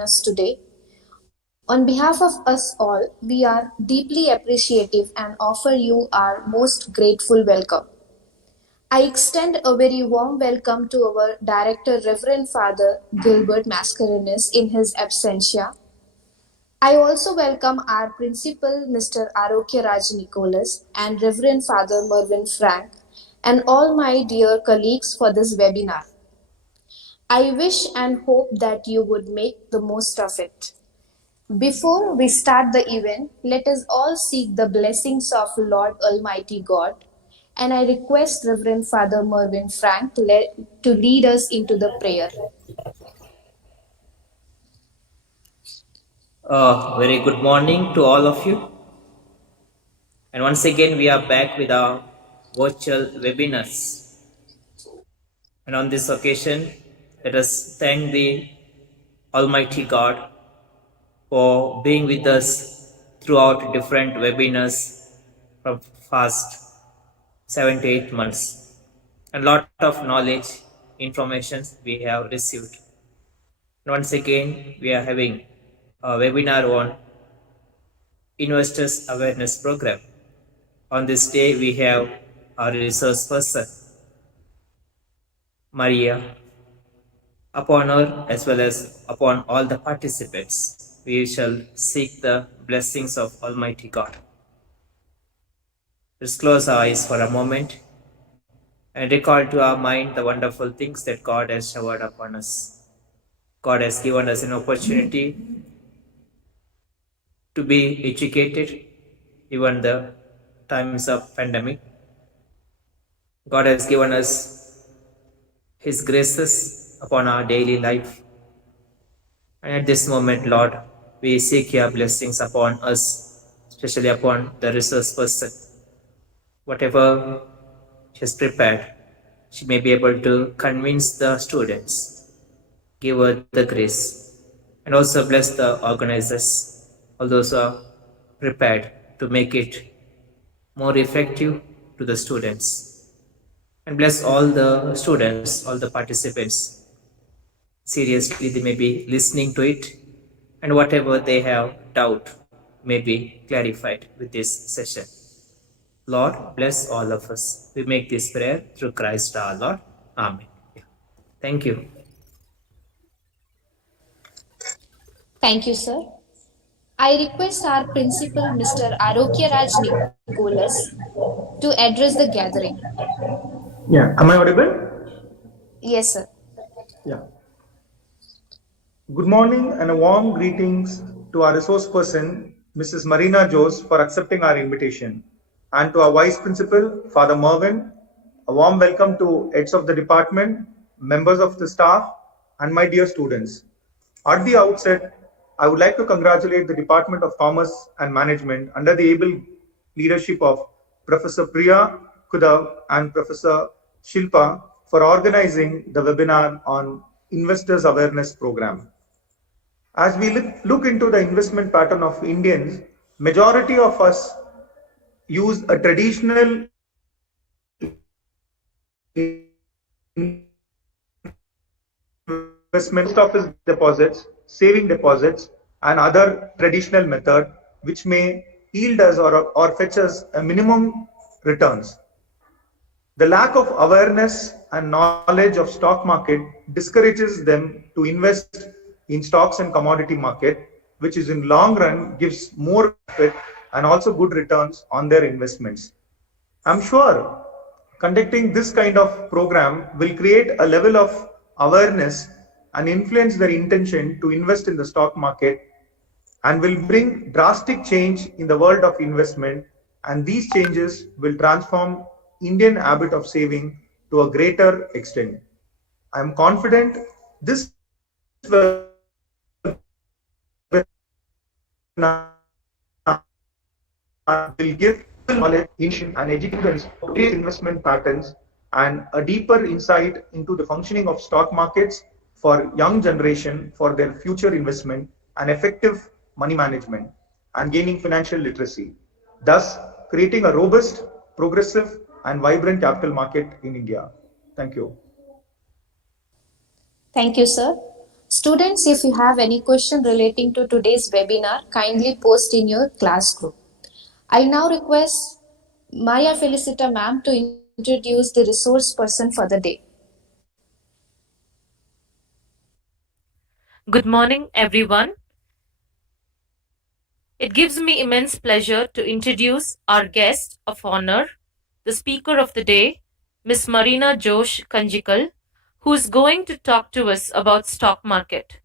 us today. On behalf of us all, we are deeply appreciative and offer you our most grateful welcome. I extend a very warm welcome to our Director, Reverend Father Gilbert Mascarenas, in his absentia. I also welcome our Principal, Mr. Arokya Raj Nicholas, and Reverend Father Mervyn Frank, and all my dear colleagues for this webinar. I wish and hope that you would make the most of it. Before we start the event, let us all seek the blessings of Lord Almighty God, and I request Reverend Father Mervyn Frank to lead us into the prayer. Very good morning to all of you. And once again, we are back with our virtual webinars. And on this occasion, let us thank the Almighty God for being with us throughout different webinars from past 7 to 8 months. And a lot of knowledge, information we have received. And once again, we are having a webinar on Investors Awareness Program. On this day, we have our resource person, Maria. Upon her, as well as upon all the participants, we shall seek the blessings of Almighty God. Let's close our eyes for a moment and recall to our mind the wonderful things that God has showered upon us. God has given us an opportunity to be educated, even the times of pandemic. God has given us His graces upon our daily life. And at this moment, Lord, we seek your blessings upon us, especially upon the resource person. Whatever she has prepared, she may be able to convince the students, give her the grace, and also bless the organizers, all those who are prepared to make it more effective to the students. And bless all the students, all the participants. Seriously, they may be listening to it, and whatever they have doubt may be clarified with this session. Lord, bless all of us. We make this prayer through Christ our Lord. Amen. Thank you. Thank you, sir. I request our principal, Mr. Arokya Raj Nicholas, to address the gathering. Yeah, am I audible? Yes, sir. Yeah. Good morning and a warm greetings to our resource person, Mrs. Marina Jose, for accepting our invitation, and to our Vice Principal, Father Mervyn. A warm welcome to heads of the department, members of the staff, and my dear students. At the outset, I would like to congratulate the Department of Commerce and Management under the able leadership of Professor Priya Kudav and Professor Shilpa for organizing the webinar on Investors Awareness Program. As we look into the investment pattern of Indians, majority of us use a traditional investment office deposits, saving deposits, and other traditional method which may yield us or fetch us a minimum returns. The lack of awareness and knowledge of stock market discourages them to invest in stocks and commodity market, which is in long run gives more profit and also good returns on their investments. I'm sure conducting this kind of program will create a level of awareness and influence their intention to invest in the stock market and will bring drastic change in the world of investment, and these changes will transform Indian habit of saving to a greater extent. I am confident this will give knowledge and education investment patterns and a deeper insight into the functioning of stock markets for young generation for their future investment and effective money management and gaining financial literacy, thus creating a robust, progressive and vibrant capital market in India. Thank you. Thank you, sir. Students, if you have any question relating to today's webinar, kindly post in your class group. I now request Maria Felicita ma'am to introduce the resource person for the day. Good morning, everyone. It gives me immense pleasure to introduce our guest of honor, the speaker of the day, Miss Marina Josh Kanjikal, who is going to talk to us about stock market.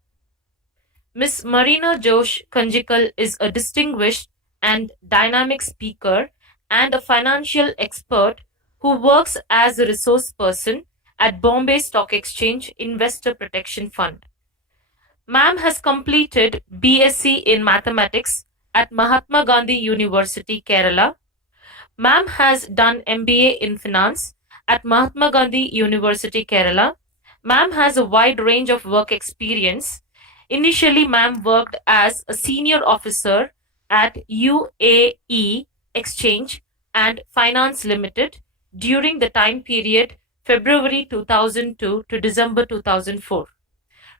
Miss Marina Josh Kanjikal is a distinguished and dynamic speaker and a financial expert who works as a resource person at Bombay Stock Exchange Investor Protection Fund. Ma'am has completed BSc in Mathematics at Mahatma Gandhi University, Kerala. Ma'am has done MBA in Finance at Mahatma Gandhi University, Kerala. Ma'am has a wide range of work experience. Initially, ma'am worked as a senior officer at UAE Exchange and Finance Limited during the time period February 2002 to December 2004.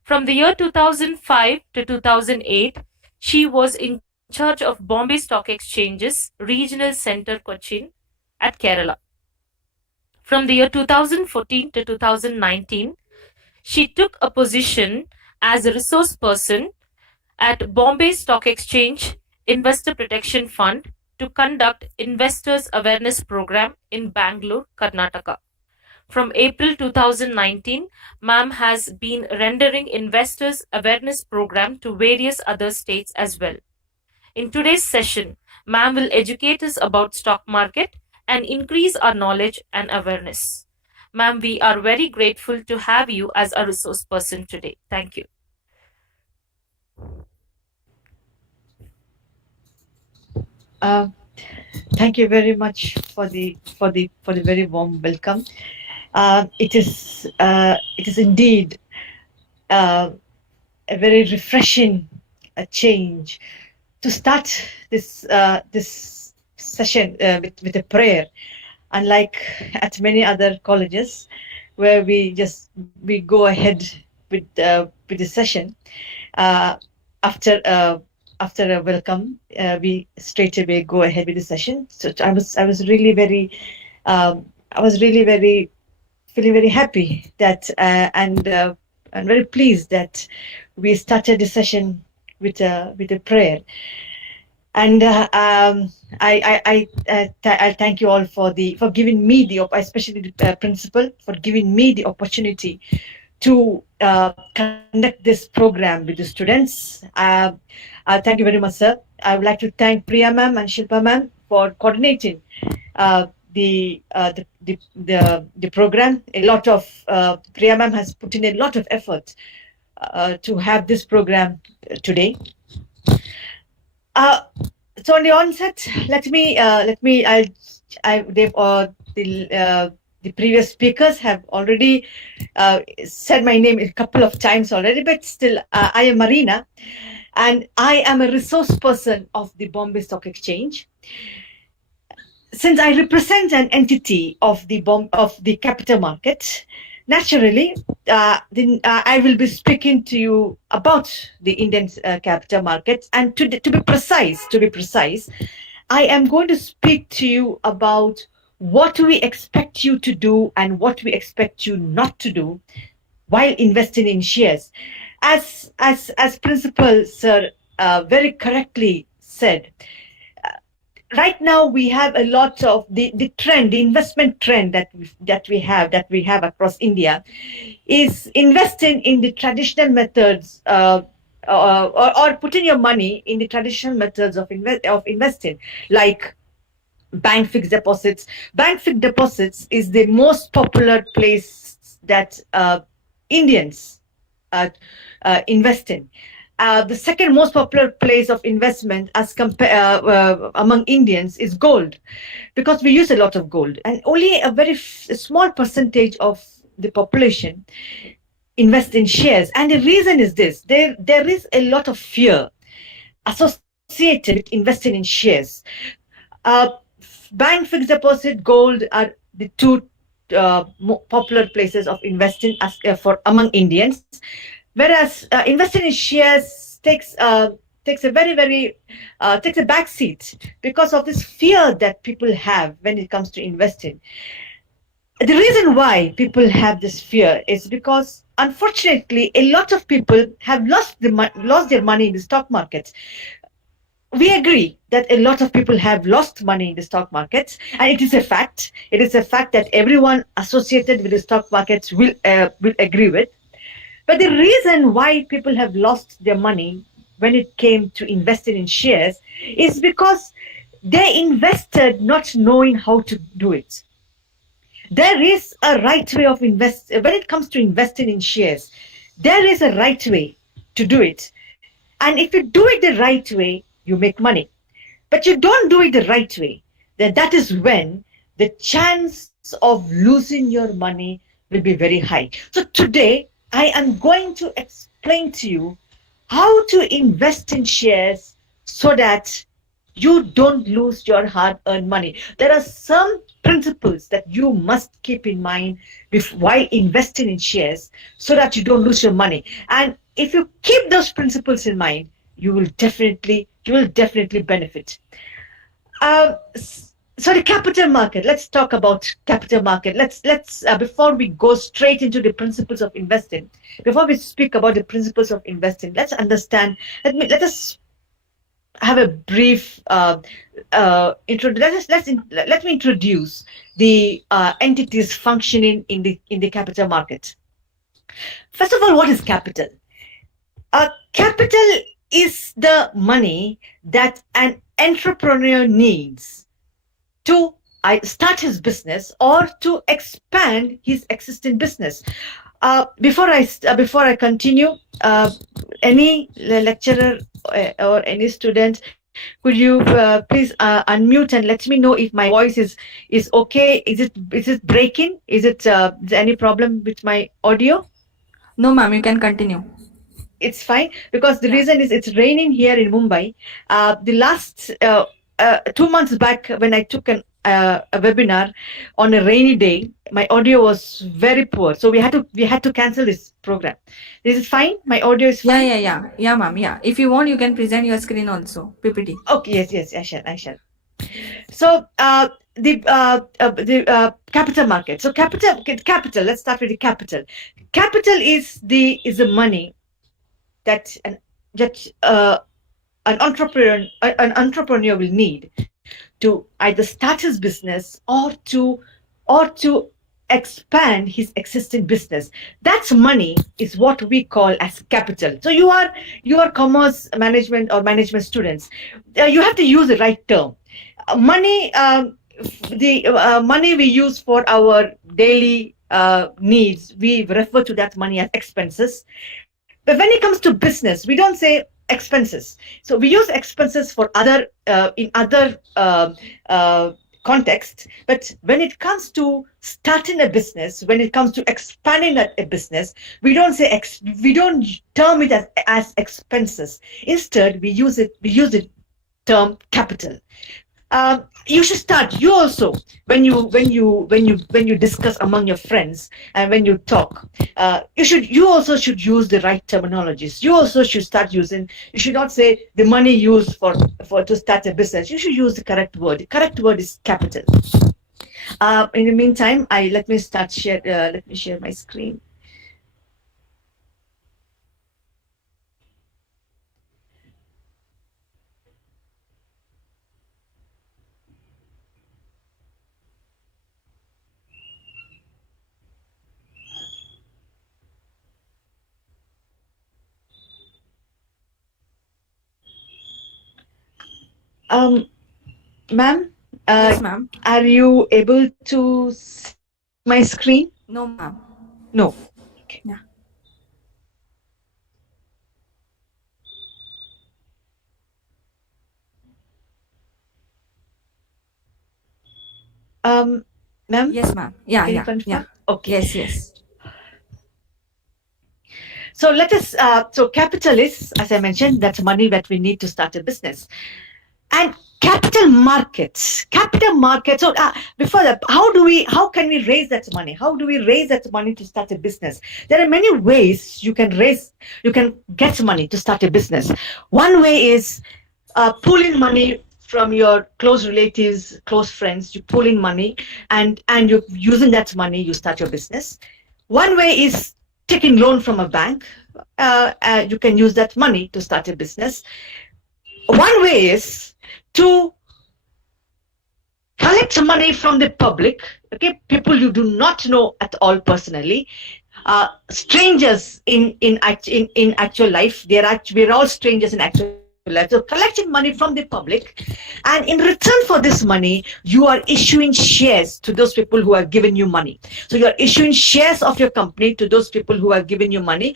From the year 2005 to 2008, she was in charge of Bombay Stock Exchange's Regional Center Cochin at Kerala. From the year 2014 to 2019, she took a position as a resource person at Bombay Stock Exchange Investor Protection Fund to conduct investors awareness program in Bangalore, Karnataka. From April 2019, ma'am has been rendering investors awareness program to various other states as well. In today's session, ma'am will educate us about stock market and increase our knowledge and awareness. Ma'am, we are very grateful to have you as a resource person today. Thank you. Uh, Thank you very much for the very warm welcome. It is indeed uh, a very refreshing change to start this session with a prayer. Unlike at many other colleges, where we go ahead with the session uh, after after a welcome, we straight away go ahead with the session. So I was really very I was really very feeling very happy that and very pleased that we started the session with a prayer. And I thank you all for giving me especially the principal, for giving me the opportunity to conduct this program with the students. Thank you very much, sir. I would like to thank Priya ma'am and Shilpa ma'am for coordinating the program. A lot of Priya ma'am has put in a lot of effort to have this program today. Uh, so on the onset, the previous speakers have already said my name a couple of times already, but still, I am Marina, and I am a resource person of the Bombay Stock Exchange. Since I represent an entity of the capital market, naturally, I will be speaking to you about the Indian capital markets. And to be precise, I am going to speak to you about what we expect you to do and what we expect you not to do while investing in shares. As Principal Sir very correctly said, right now we have a lot of the investment trend that we have across India is investing in the traditional methods or putting your money in the traditional methods of investing, like bank fixed deposits. Bank fixed deposits is the most popular place that Indians invest in. The second most popular place of investment among Indians is gold, because we use a lot of gold, and only a very small percentage of the population invest in shares. And the reason is this: there is a lot of fear associated with investing in shares. Uh, Bank fixed deposit, gold are the two popular places of investing for among Indians. whereas investing in shares takes a takes a back seat because of this fear that people have when it comes to investing. The reason why people have this fear is because unfortunately a lot of people have lost their money in the stock market. We agree that a lot of people have lost money in the stock markets, and it is a fact. It is a fact that everyone associated with the stock markets will agree with. But the reason why people have lost their money when it came to investing in shares is because they invested not knowing how to do it. There is a right way of invest when it comes to investing in shares. There is a right way to do it, and if you do it the right way, you make money. But you don't do it the right way, then that is when the chance of losing your money will be very high. So today I am going to explain to you how to invest in shares so that you don't lose your hard earned money. There are some principles that you must keep in mind while investing in shares so that you don't lose your money. And if you keep those principles in mind, you will definitely benefit. So the capital market. Let's talk about capital market. Let's before we go straight into the principles of investing. Before we speak about the principles of investing, let's understand. Let us have a brief intro. Let me introduce the entities functioning in the capital market. First of all, what is capital? Capital is the money that an entrepreneur needs to start his business or to expand his existing business. Before I continue, any lecturer or any student, could you please unmute and let me know if my voice is okay? Is it breaking? Is there any problem with my audio? No, ma'am, you can continue. It's fine because the reason is it's raining here in Mumbai. The last 2 months back when I took a webinar on a rainy day, my audio was very poor, so we had to cancel this program. Is it fine? My audio is fine. Yeah, ma'am. Yeah, if you want, you can present your screen also, PPT. Okay, yes, I shall. So the capital market. So capital. Let's start with the capital. Capital is the money that an entrepreneur will need to either start his business or to expand his existing business. That's money is what we call as capital. So you are commerce management or management students. You have to use the right term. Money, the money we use for our daily needs, we refer to that money as expenses. But when it comes to business, we don't say expenses. So we use expenses for in other contexts. But when it comes to starting a business, when it comes to expanding a business, we don't term it as expenses. Instead, we use the term capital. You should start. You also, when you discuss among your friends and when you talk, you also should use the right terminologies. You also should start using. You should not say the money used for to start a business. You should use the correct word. The correct word is capital. In the meantime, let me share my screen. Ma'am, Yes, ma'am. are you able to see my screen? No, ma'am. No. Okay. Yeah. Ma'am? Yes, ma'am. Yeah, Can you yeah, confirm? yeah. Okay. Yes. So let us. So capital is, as I mentioned, that's money that we need to start a business. And capital markets. So before that, how can we raise that money? How do we raise that money to start a business? There are many ways you can get money to start a business. One way is pooling money from your close relatives, close friends. You pull in money, and you're using that money, you start your business. One way is taking loan from a bank. You can use that money to start a business. One way is to collect money from the public, okay, people you do not know at all personally, strangers in actual life. We're all strangers in actual life. So collecting money from the public, and in return for this money, you are issuing shares to those people who have given you money. So you are issuing shares of your company to those people who have given you money.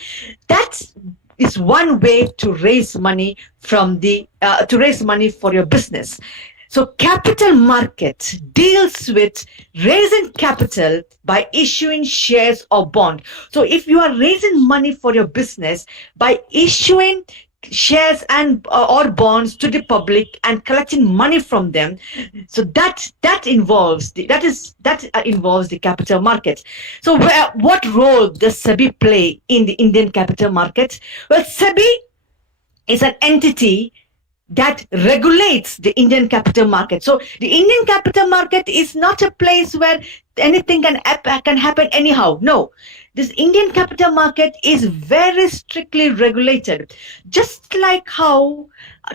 That is one way to raise money for your business. So capital market deals with raising capital by issuing shares or bond. So if you are raising money for your business by issuing shares and or bonds to the public and collecting money from them, so that involves the capital market. So what role does SEBI play in the Indian capital market? Well, SEBI is an entity that regulates the Indian capital market. So the Indian capital market is not a place where anything can happen anyhow. No, this Indian capital market is very strictly regulated. Just like how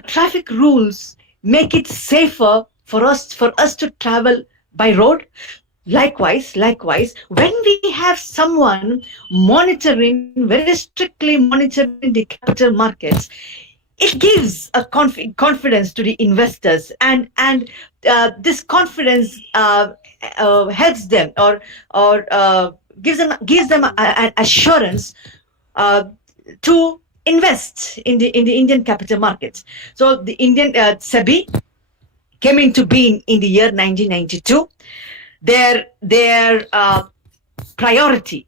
traffic rules make it safer for us to travel by road, likewise, when we have someone very strictly monitoring the capital markets, it gives a confidence to the investors, and this confidence helps them or gives them an assurance to invest in the Indian capital markets. So the Indian SEBI came into being in the year 1992. Their priority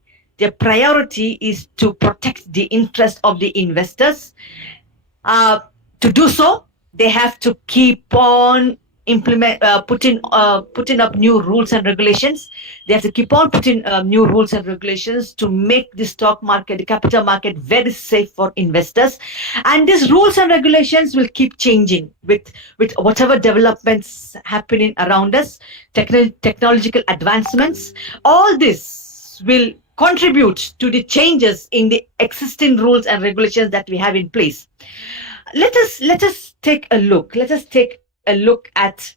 is to protect the interest of the investors. To do so, they have to keep on putting up new rules and regulations. They have to keep on putting new rules and regulations to make the stock market, the capital market, very safe for investors. And these rules and regulations will keep changing with whatever developments happening around us, technological advancements. All this will contribute to the changes in the existing rules and regulations that we have in place. Let us take a look. Let us take a look at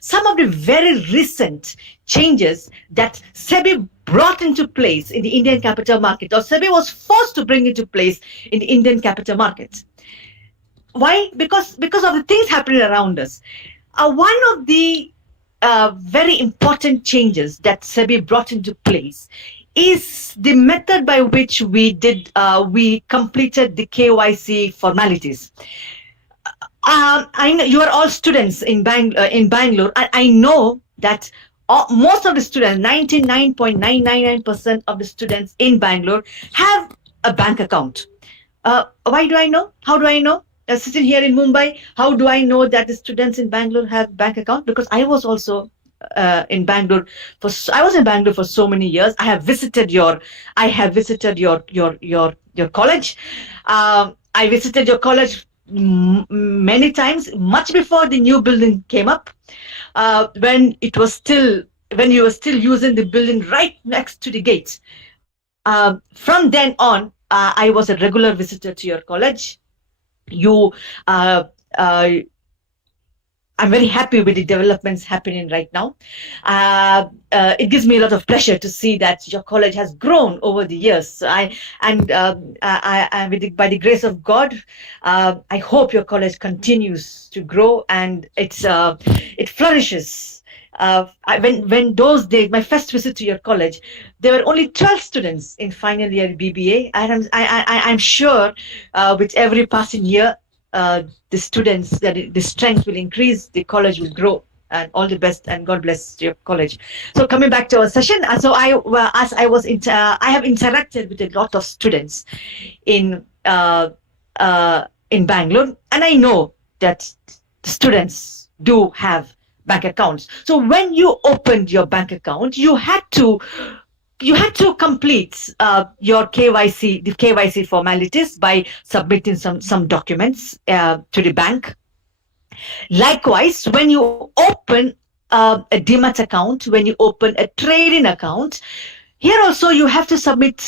some of the very recent changes that SEBI brought into place in the Indian capital market, or SEBI was forced to bring into place in the Indian capital market. Why? Because of the things happening around us. One of the very important changes that SEBI brought into place is the method by which we completed the KYC formalities. I know you are all students in Bangalore. I know that most of the students, 99.999% of the students in Bangalore, have a bank account. Why do I know? How do I know? Sitting here in Mumbai, how do I know that the students in Bangalore have bank account? Because I was also in Bangalore for so many years. I have visited your college. I visited your college many times, much before the new building came up, when you were still using the building right next to the gate. From then on, I was a regular visitor to your college. I'm very happy with the developments happening right now. It gives me a lot of pleasure to see that your college has grown over the years. So by the grace of God, I hope your college continues to grow and it flourishes. When those days, my first visit to your college, there were only 12 students in final year BBA, and I'm sure with every passing year, the students, the strength will increase, the college will grow, and all the best, and God bless your college. So coming back to our session, so I have interacted with a lot of students in Bangalore, and I know that students do have bank accounts. So when you opened your bank account, you had to complete your KYC, the KYC formalities by submitting some documents to the bank. Likewise, when you open a Demat account, when you open a trading account, here also you had to submit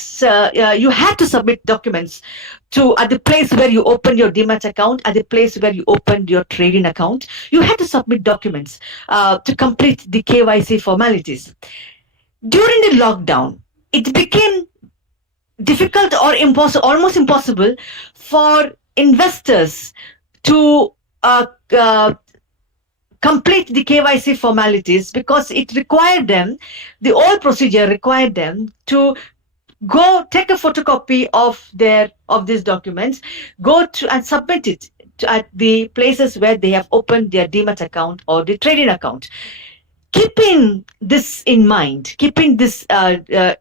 documents to at the place where you opened your Demat account, at the place where you opened your trading account. You had to submit documents to complete the KYC formalities. During the lockdown, it became difficult or almost impossible for investors to complete the KYC formalities, because it required them, the old procedure required them to go take a photocopy of these documents, go to and submit it at the places where they have opened their Demat account or the trading account. Keeping this in mind, keeping this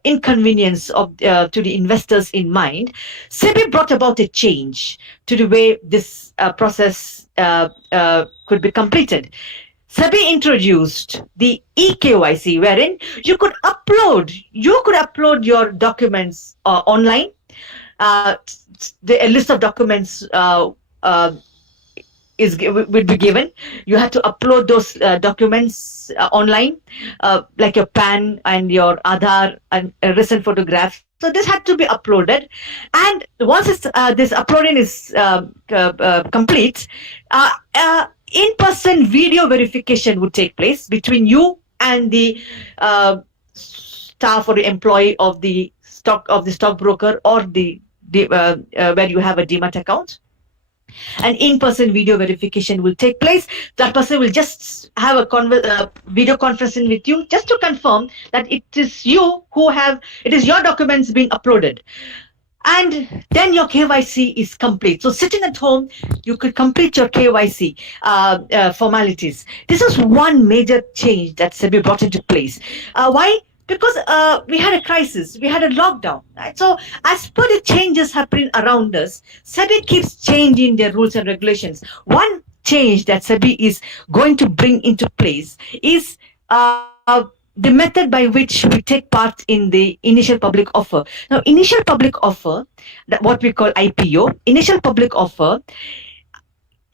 inconvenience to the investors in mind, SEBI brought about a change to the way this process could be completed. SEBI introduced the eKYC, wherein you could upload your documents online. A list of documents will be given. You have to upload those documents online, like your PAN and your Aadhaar and a recent photograph. So this had to be uploaded, and once this uploading is complete, in-person video verification would take place between you and the staff or the employee of the stockbroker or the where you have a Demat account. An in-person video verification will take place. That person will just have a video conferencing with you, just to confirm that it is your documents being uploaded. And then your KYC is complete. So sitting at home, you could complete your KYC formalities. This is one major change that SEBI brought into place. Why? Because we had a crisis, we had a lockdown, right? So as per the changes happening around us, SEBI keeps changing their rules and regulations. One change that SEBI is going to bring into place is the method by which we take part in the initial public offer. Now, initial public offer, that what we call IPO, initial public offer,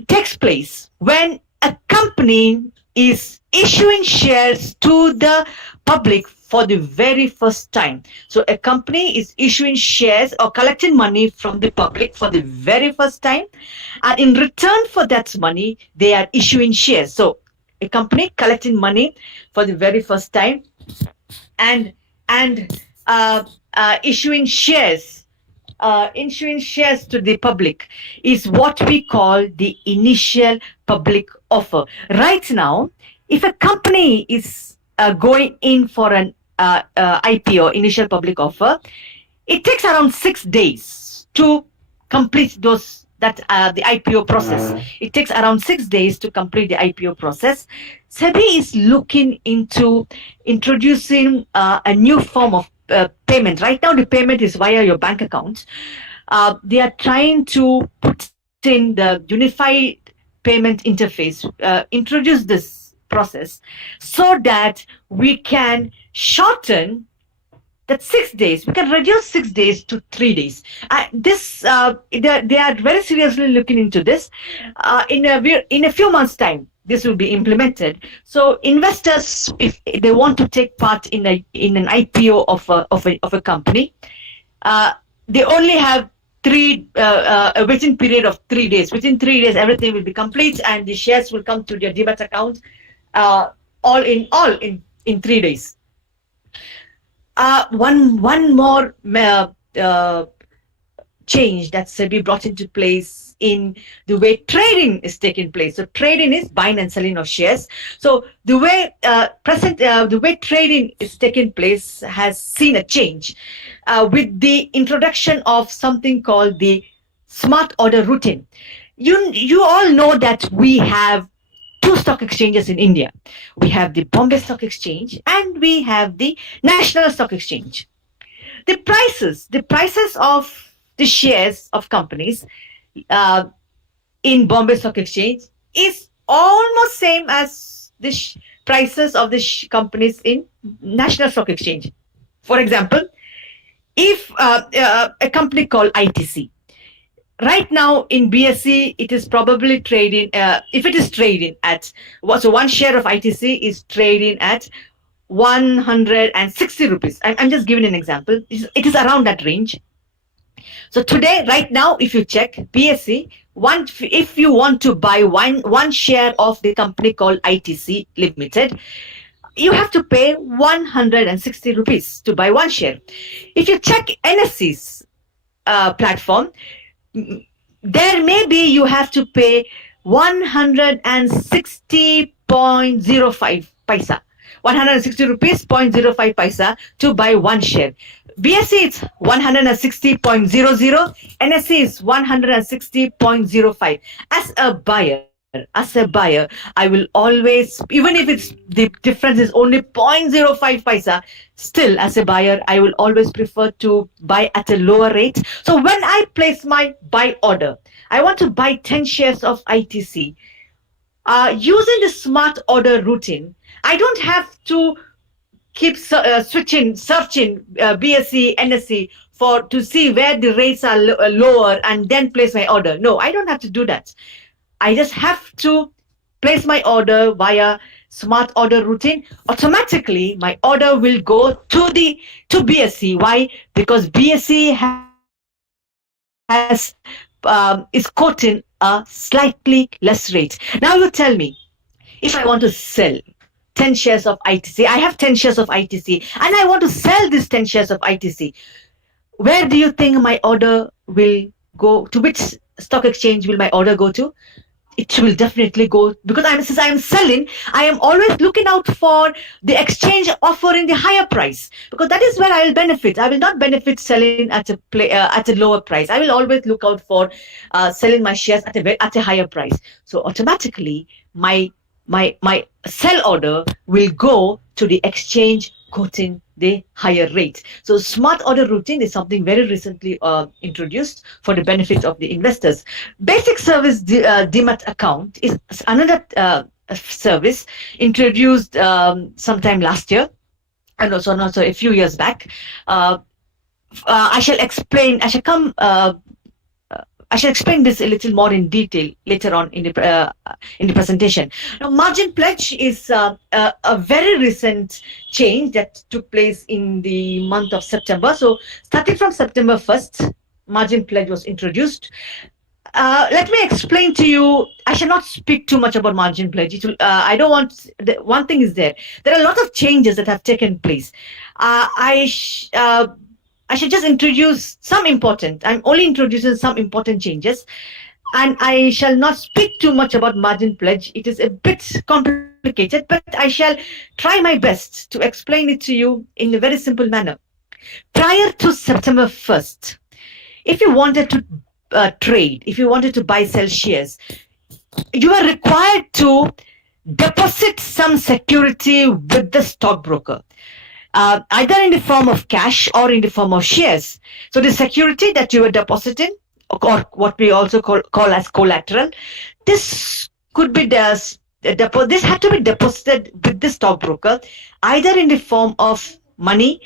takes place when a company is issuing shares to the public for the very first time. So a company is issuing shares or collecting money from the public for the very first time, and in return for that money, they are issuing shares. So a company collecting money for the very first time and issuing shares to the public is what we call the initial public offer. Right now, if a company is going in for an IPO, initial public offer, it takes around 6 days to complete the IPO process. It takes around 6 days to complete the IPO process. SEBI is looking into introducing a new form of payment. Right now, the payment is via your bank account. They are trying to put in the unified payment interface, introduce this process so that we can shorten that 6 days. We can reduce 6 days to 3 days. They are very seriously looking into this. In a few months' time, this will be implemented. So investors, if they want to take part in an IPO of a company, they only have a waiting period of 3 days. Within 3 days, everything will be complete, and the shares will come to their Demat account. All in 3 days. One more change that SEBI brought into place in the way trading is taking place. So trading is buying and selling of shares. So the way trading is taking place has seen a change with the introduction of something called the smart order routine. You all know that we have 2 stock exchanges in India. We have the Bombay Stock Exchange and we have the National Stock Exchange. The prices of the shares of companies in Bombay Stock Exchange is almost same as the prices of the companies in National Stock Exchange. For example, if a company called ITC, right now in BSE, it is probably trading, if it is trading at, so one share of ITC is trading at 160 rupees. I'm just giving an example. It is around that range. So today, right now, if you check BSE, if you want to buy one share of the company called ITC Limited, you have to pay 160 rupees to buy one share. If you check NSE's platform, there maybe you have to pay 160.05 paisa. 160 rupees 0.05 paisa to buy one share. BSE is 160.00, NSE is 160.05. As a buyer, I will always, even if it's the difference is only 0.05 paisa, still as a buyer, I will always prefer to buy at a lower rate. So when I place my buy order, I want to buy 10 shares of ITC. Using the smart order routine, I don't have to keep searching BSE, NSE to see where the rates are lower and then place my order. No, I don't have to do that. I just have to place my order via smart order routine. Automatically, my order will go to BSE. Why? Because BSE is quoting a slightly less rate. Now you tell me, if I want to sell 10 shares of ITC, I have 10 shares of ITC, and I want to sell these 10 shares of ITC, where do you think my order will go? To which stock exchange will my order go to? It will definitely go, because since I am selling, I am always looking out for the exchange offering the higher price, because that is where I will benefit. I will not benefit selling at a lower price. I will always look out for selling my shares at a higher price. So automatically, my sell order will go to the exchange quoting the higher rate. So smart order routine is something very recently introduced for the benefit of the investors. Basic service demat account is another service introduced sometime last year, and also a few years back. I shall explain this a little more in detail later on in the presentation. Now, margin pledge is a very recent change that took place in the month of September. So, starting from September 1st, margin pledge was introduced. Let me explain to you. I shall not speak too much about margin pledge. I don't want. One thing is there are a lot of changes that have taken place. I should just introduce some important. I'm only introducing some important changes, and I shall not speak too much about margin pledge. It is a bit complicated, but I shall try my best to explain it to you in a very simple manner. Prior to September 1st, if you wanted to trade, if you wanted to buy, sell shares, you are required to deposit some security with the stockbroker. Either in the form of cash or in the form of shares. So the security that you were depositing, or what we also call as collateral, this could be this had to be deposited with the stockbroker, either in the form of money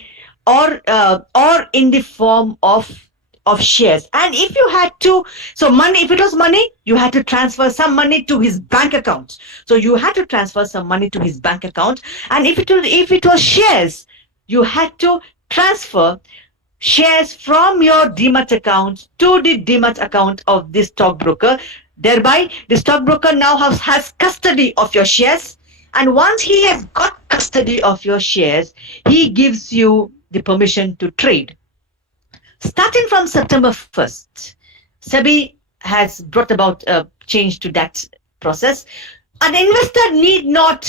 or in the form of shares. And if you had to, if it was money, you had to transfer some money to his bank account. So you had to transfer some money to his bank account. And if it was shares, you had to transfer shares from your demat account to the demat account of this stockbroker. Thereby, the stockbroker now has custody of your shares. And once he has got custody of your shares, he gives you the permission to trade. Starting from September 1st, SEBI has brought about a change to that process. An investor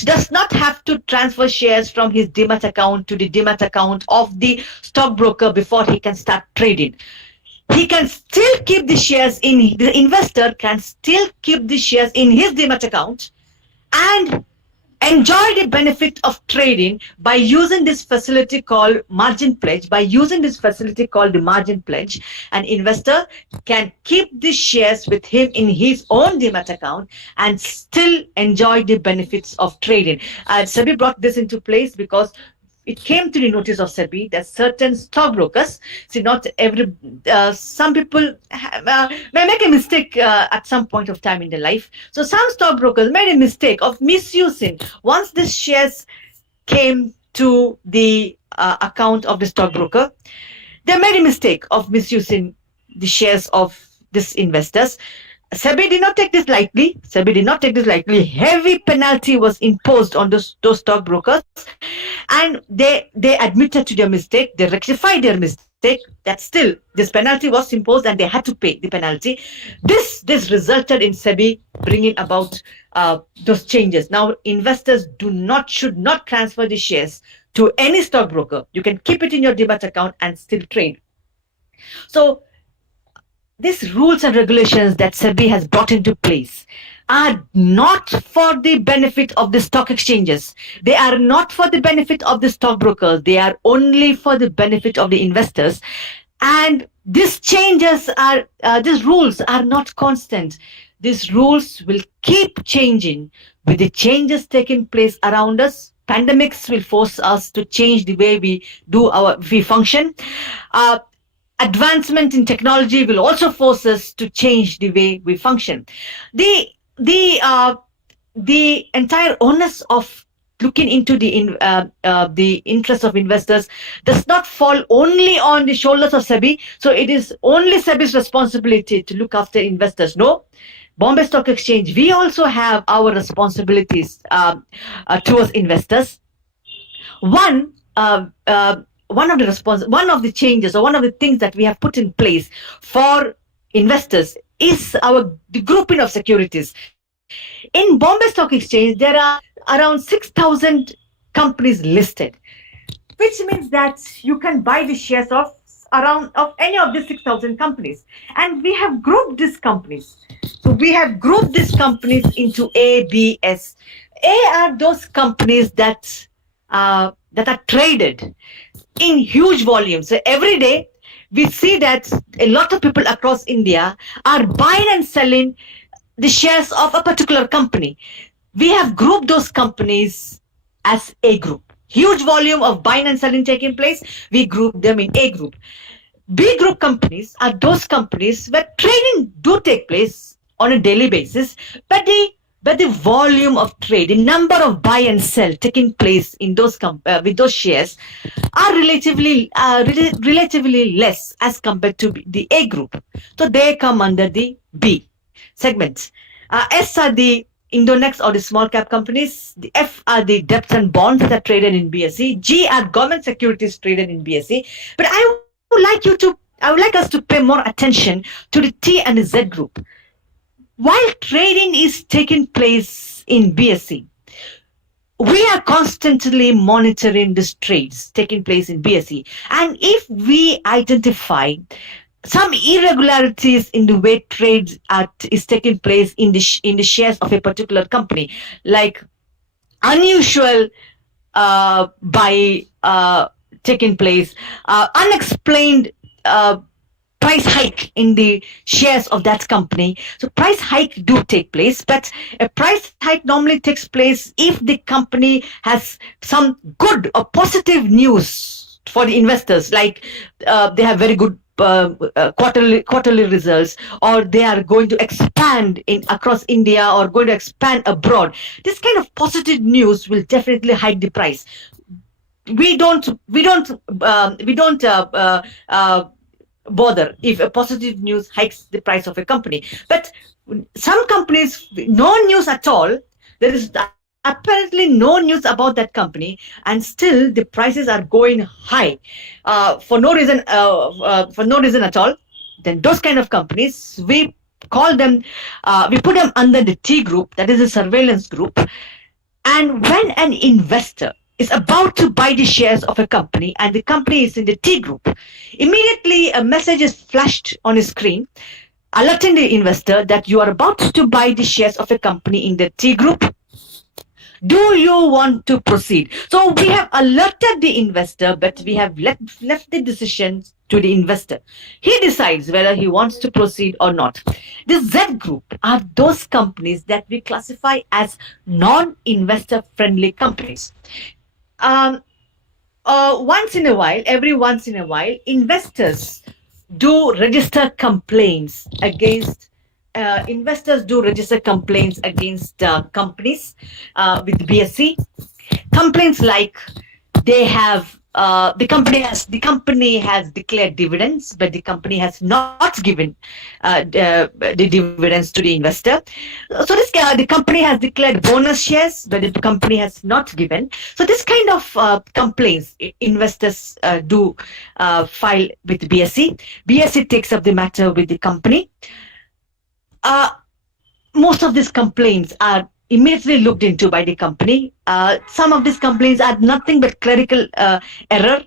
does not have to transfer shares from his demat account to the demat account of the stockbroker before he can start trading. He can still keep the shares the investor can still keep the shares in his demat account, and enjoy the benefit of trading by using this facility called margin pledge. By using this facility called the margin pledge, an investor can keep the shares with him in his own demat account and still enjoy the benefits of trading. SEBI brought this into place because it came to the notice of SEBI that certain stockbrokers, see, not every, some people may make a mistake at some point of time in their life. So some stockbrokers made a mistake of misusing. Once the shares came to the account of the stockbroker, they made a mistake of misusing the shares of these investors. SEBI did not take this lightly. SEBI did not take this lightly. Heavy penalty was imposed on those stockbrokers, and they admitted to their mistake. They rectified their mistake. That still this penalty was imposed, and they had to pay the penalty. This resulted in SEBI bringing about those changes. Now investors should not transfer the shares to any stockbroker. You can keep it in your demat account and still trade. So these rules and regulations that SEBI has brought into place are not for the benefit of the stock exchanges. They are not for the benefit of the stockbrokers. They are only for the benefit of the investors. And these rules are not constant. These rules will keep changing with the changes taking place around us. Pandemics will force us to change the way we function. Advancement in technology will also force us to change the way we function. The entire onus of looking into the interest of investors does not fall only on the shoulders of SEBI. So it is only SEBI's responsibility to look after investors. No, Bombay Stock Exchange, we also have our responsibilities towards investors. One of the changes, or one of the things that we have put in place for investors, is the grouping of securities. In Bombay Stock Exchange, there are around 6,000 companies listed, which means that you can buy the shares of any of these 6,000 companies. And we have grouped these companies. So we have grouped these companies into A, B, S. A are those companies that are traded in huge volumes. So every day we see that a lot of people across India are buying and selling the shares of a particular company. We have grouped those companies as A group. Huge volume of buying and selling taking place, we group them in A group. B group companies are those companies where trading do take place on a daily basis, but the volume of trade, the number of buy and sell taking place in those with those shares are relatively less as compared to the A group. So they come under the B segments. S are the Indonex or the small cap companies. The F are the debts and bonds that are traded in BSE. G are government securities traded in BSE. But I would like us to pay more attention to the T and the Z group. While trading is taking place in BSE, we are constantly monitoring these trades taking place in BSE. And if we identify some irregularities in the way trades is taking place in the shares of a particular company, like unusual buy taking place, unexplained price hike in the shares of that company. So price hike do take place, but a price hike normally takes place if the company has some good or positive news for the investors, like they have very good quarterly results, or they are going to expand across India or going to expand abroad. This kind of positive news will definitely hike the price. We don't bother if a positive news hikes the price of a company. But some companies, no news at all, there is apparently no news about that company, and still the prices are going high for no reason at all. Then those kind of companies, we put them under the T group, that is a surveillance group. And when an investor is about to buy the shares of a company and the company is in the T group, immediately a message is flashed on his screen alerting the investor that you are about to buy the shares of a company in the T group. Do you want to proceed? So we have alerted the investor, but we have left the decision to the investor. He decides whether he wants to proceed or not. The Z group are those companies that we classify as non-investor friendly companies. Um, every once in a while, investors do register complaints against companies with BSC. Complaints like they have the company has declared dividends, but the company has not given the dividends to the investor. So the company has declared bonus shares, but the company has not given. So this kind of complaints investors do file with BSE. BSE takes up the matter with the company. Most of these complaints are immediately looked into by the company. Some of these complaints are nothing but clerical error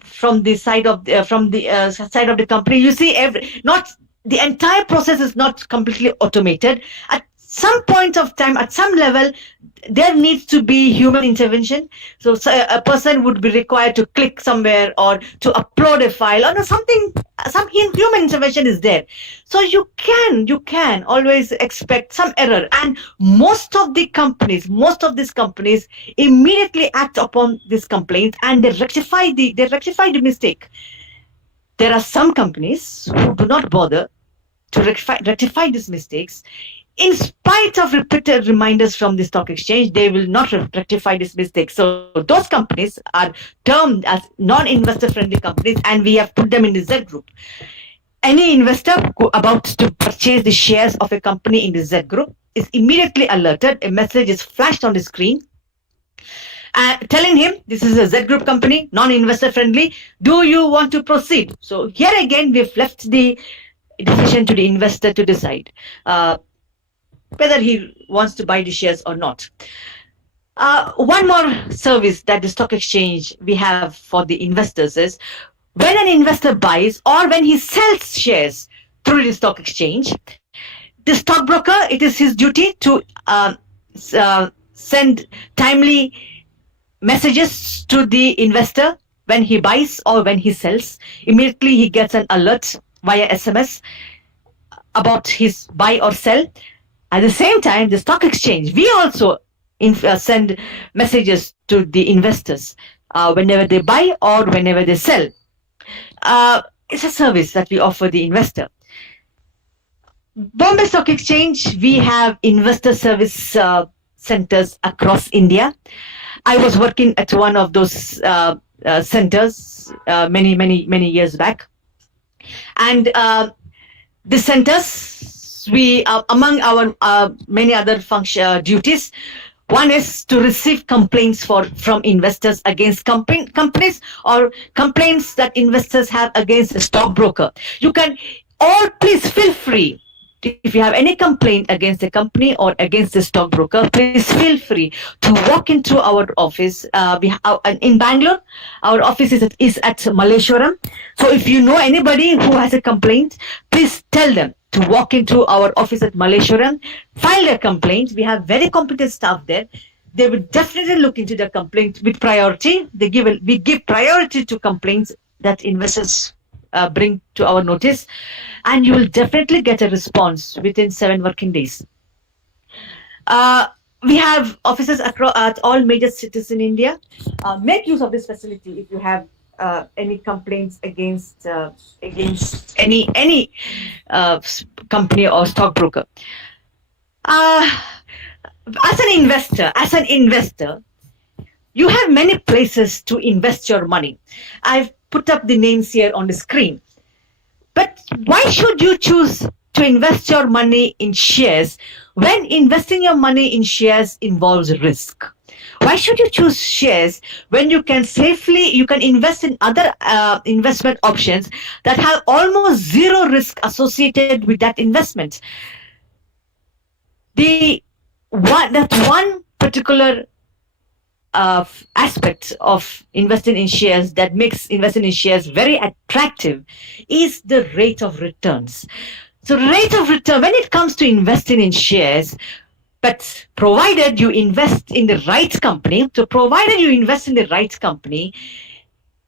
from the side of the company. You see, not the entire process is not completely automated. At some point of time, at some level, there needs to be human intervention. So a person would be required to click somewhere or to upload a file or something. Some human intervention is there. So you can always expect some error. And most of these companies immediately act upon this complaint and they rectify the mistake. There are some companies who do not bother to rectify these mistakes. In spite of repeated reminders from the stock exchange, they will not rectify this mistake. So those companies are termed as non-investor friendly companies, and we have put them in the Z group. Any investor about to purchase the shares of a company in the Z group is immediately alerted. A message is flashed on the screen telling him this is a Z group company, non-investor friendly. Do you want to proceed? So here again, we've left the decision to the investor to decide whether he wants to buy the shares or not. One more service that the stock exchange we have for the investors is when an investor buys or when he sells shares through the stock exchange, the stockbroker, it is his duty to send timely messages to the investor when he buys or when he sells. Immediately he gets an alert via SMS about his buy or sell. At the same time, the stock exchange, we also send messages to the investors whenever they buy or whenever they sell. It's a service that we offer the investor. Bombay Stock Exchange, we have investor service centers across India. I was working at one of those centers many years back. And the centers, we among our many other duties, one is to receive complaints from investors against companies or complaints that investors have against a stockbroker. You can all please feel free. If you have any complaint against a company or against a stockbroker, please feel free to walk into our office. In Bangalore, our office is at Malleshwaram. So if you know anybody who has a complaint, please tell them to walk into our office at Malleshwaram, file their complaint. We have very competent staff there. They will definitely look into their complaint with priority. We give priority to complaints that investors bring to our notice, and you will definitely get a response within 7 working days. We have offices at all major cities in India. Make use of this facility if you have any complaints against any company or stockbroker. As an investor, you have many places to invest your money. I've put up the names here on the screen. But why should you choose to invest your money in shares when investing your money in shares involves risk? Why should you choose shares when you can invest in other investment options that have almost zero risk associated with that investment? That one particular aspect of investing in shares that makes investing in shares very attractive is the rate of returns. So rate of return, when it comes to investing in shares, But provided you invest in the right company,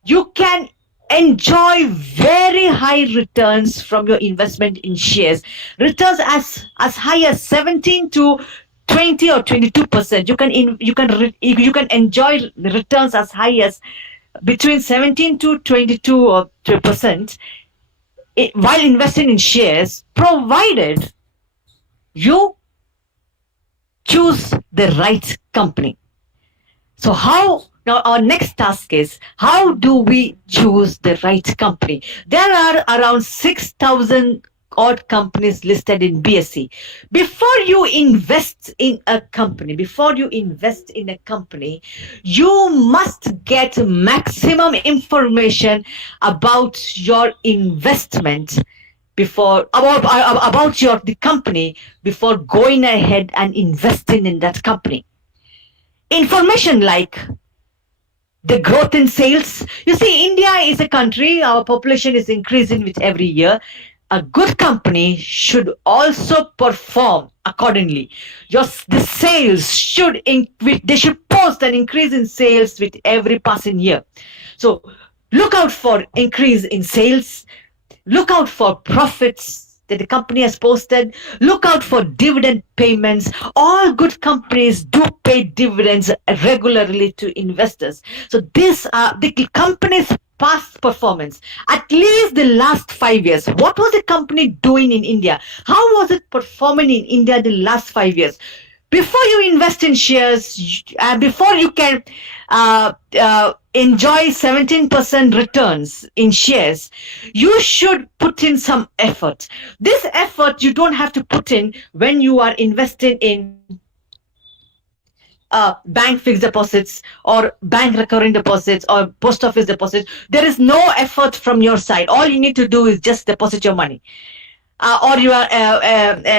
you can enjoy very high returns from your investment in shares. Returns as high as 17 to 20 or 22%. You can enjoy the returns as high as between 17 to 22 or percent while investing in shares, provided you choose the right company. So now our next task is, how do we choose the right company? There are around 6,000 odd companies listed in BSE. Before you invest in a company, you must get maximum information about your investment about the company before going ahead and investing in that company. Information like the growth in sales. You see, India is a country, our population is increasing with every year. A good company should also perform accordingly. The sales they should post an increase in sales with every passing year. So look out for increase in sales, look out for profits that the company has posted, look out for dividend payments. All good companies do pay dividends regularly to investors. So these are the company's past performance, at least the last 5 years. What was the company doing in India? How was it performing in India the last 5 years? Before you invest in shares, before you can enjoy 17% returns in shares, you should put in some effort. This effort you don't have to put in when you are investing in bank fixed deposits or bank recurring deposits or post office deposits. There is no effort from your side. All you need to do is just deposit your money. Or you are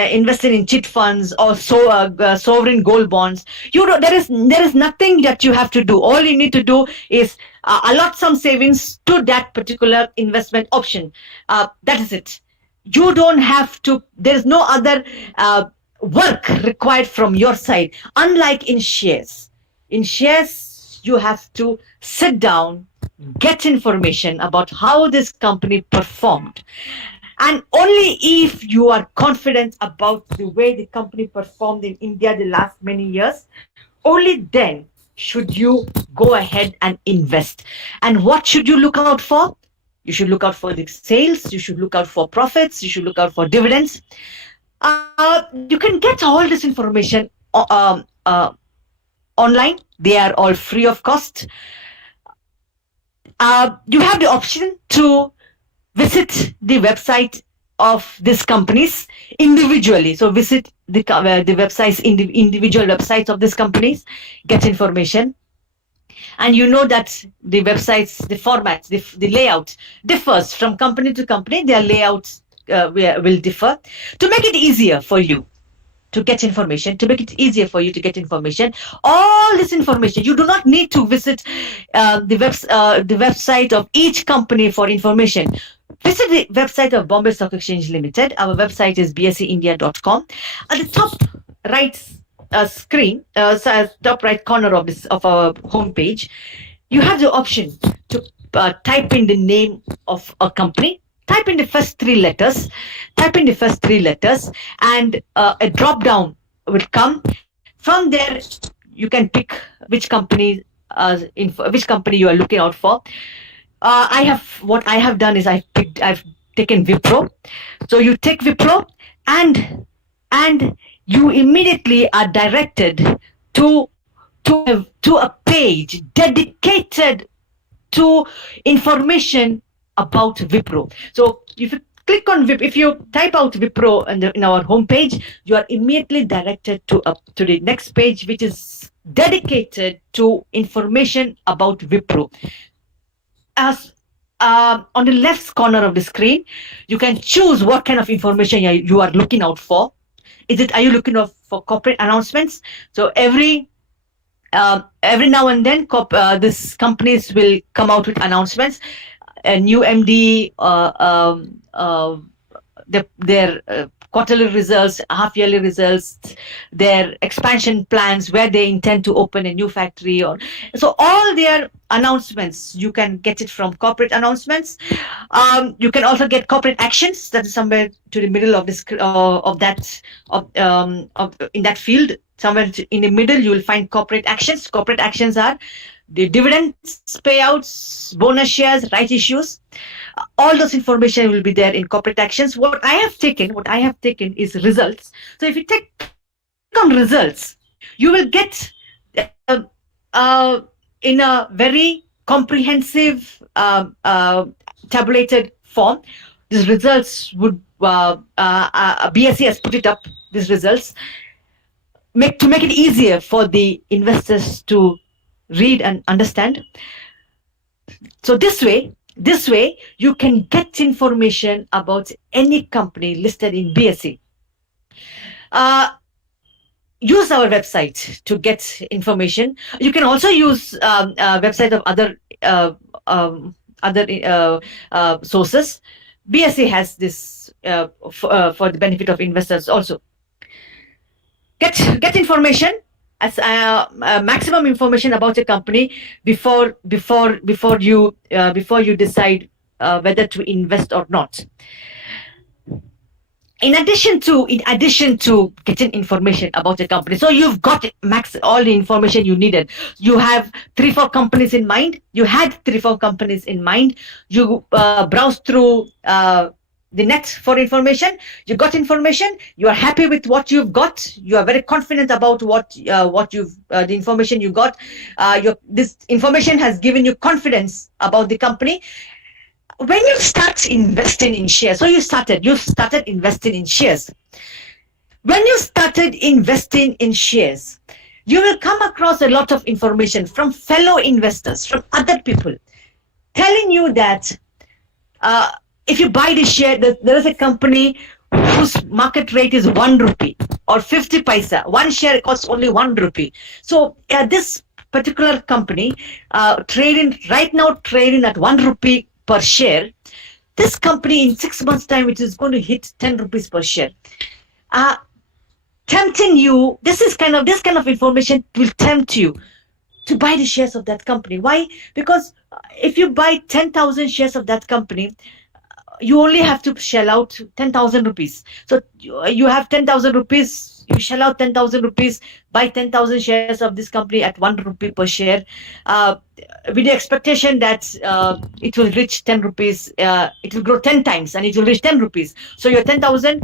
invested in chit funds or sovereign gold bonds. There is nothing that you have to do. All you need to do is allot some savings to that particular investment option. That is it. You don't have to. There is no other work required from your side. Unlike in shares. In shares, you have to sit down, get information about how this company performed. And only if you are confident about the way the company performed in India the last many years, only then should you go ahead and invest. And what should you look out for? You should look out for the sales, you should look out for profits, you should look out for dividends. You can get all this information online. They are all free of cost. You have the option to visit the website of these companies individually. So visit the websites, individual websites of these companies, get information. And you know that the websites, the format, the layout differs from company to company. Their layouts will differ. To make it easier for you to get information, all this information, you do not need to visit the website of each company for information. Visit the website of Bombay Stock Exchange Limited. Our website is bseindia.com. At the top right top right corner of our homepage, you have the option to type in the name of a company. Type in the first three letters, and a drop down will come. From there, you can pick which company you are looking out for. What I have done is I've taken Wipro. So you take Wipro, and you immediately are directed to a page dedicated to information about Wipro. So if you click on if you type out Wipro in our homepage, you are immediately directed to the next page, which is dedicated to information about Wipro. As on the left corner of the screen, you can choose what kind of information you are looking out for. Are you looking out for corporate announcements? So every now and then, these companies will come out with announcements. A new MD, their quarterly results, half-yearly results, their expansion plans, where they intend to open a new factory, or so all their announcements. You can get it from corporate announcements. You can also get corporate actions. That is somewhere to the middle of this of in that field. Somewhere in the middle, you will find corporate actions. Corporate actions are the dividends, payouts, bonus shares, right issues. All those information will be there in corporate actions. What I have taken is results. So if you click on results, you will get in a very comprehensive tabulated form. These results would BSE has put it up. These results to make it easier for the investors to read and understand. So this way you can get information about any company listed in BSE. Use our website to get information. You can also use website of other sources. BSE has this for the benefit of investors also. Get information as maximum information about a company before you decide whether to invest or not. In addition to getting information about a company, so you've got all the information you needed. You have 3-4 companies in mind. You had 3-4 companies in mind. You browse through the net for information. You got information. You are happy with what you've got. You are very confident about what you've the information you got. This information has given you confidence about the company. When you start investing in shares, so you started investing in shares. When you started investing in shares, you will come across a lot of information from fellow investors, from other people, telling you that if you buy the share, there is a company whose market rate is 1 rupee or 50 paisa. One share costs only 1 rupee. So this particular company trading at 1 rupee per share. This company in 6 months' time, it is going to hit 10 rupees per share. Tempting you, this kind of information will tempt you to buy the shares of that company. Why? Because if you buy 10,000 shares of that company, you only have to shell out 10,000 rupees. So you have 10,000 rupees, you shell out 10,000 rupees, buy 10,000 shares of this company at 1 rupee per share, with the expectation that it will reach 10 rupees, it will grow 10 times and it will reach 10 rupees. So your 10,000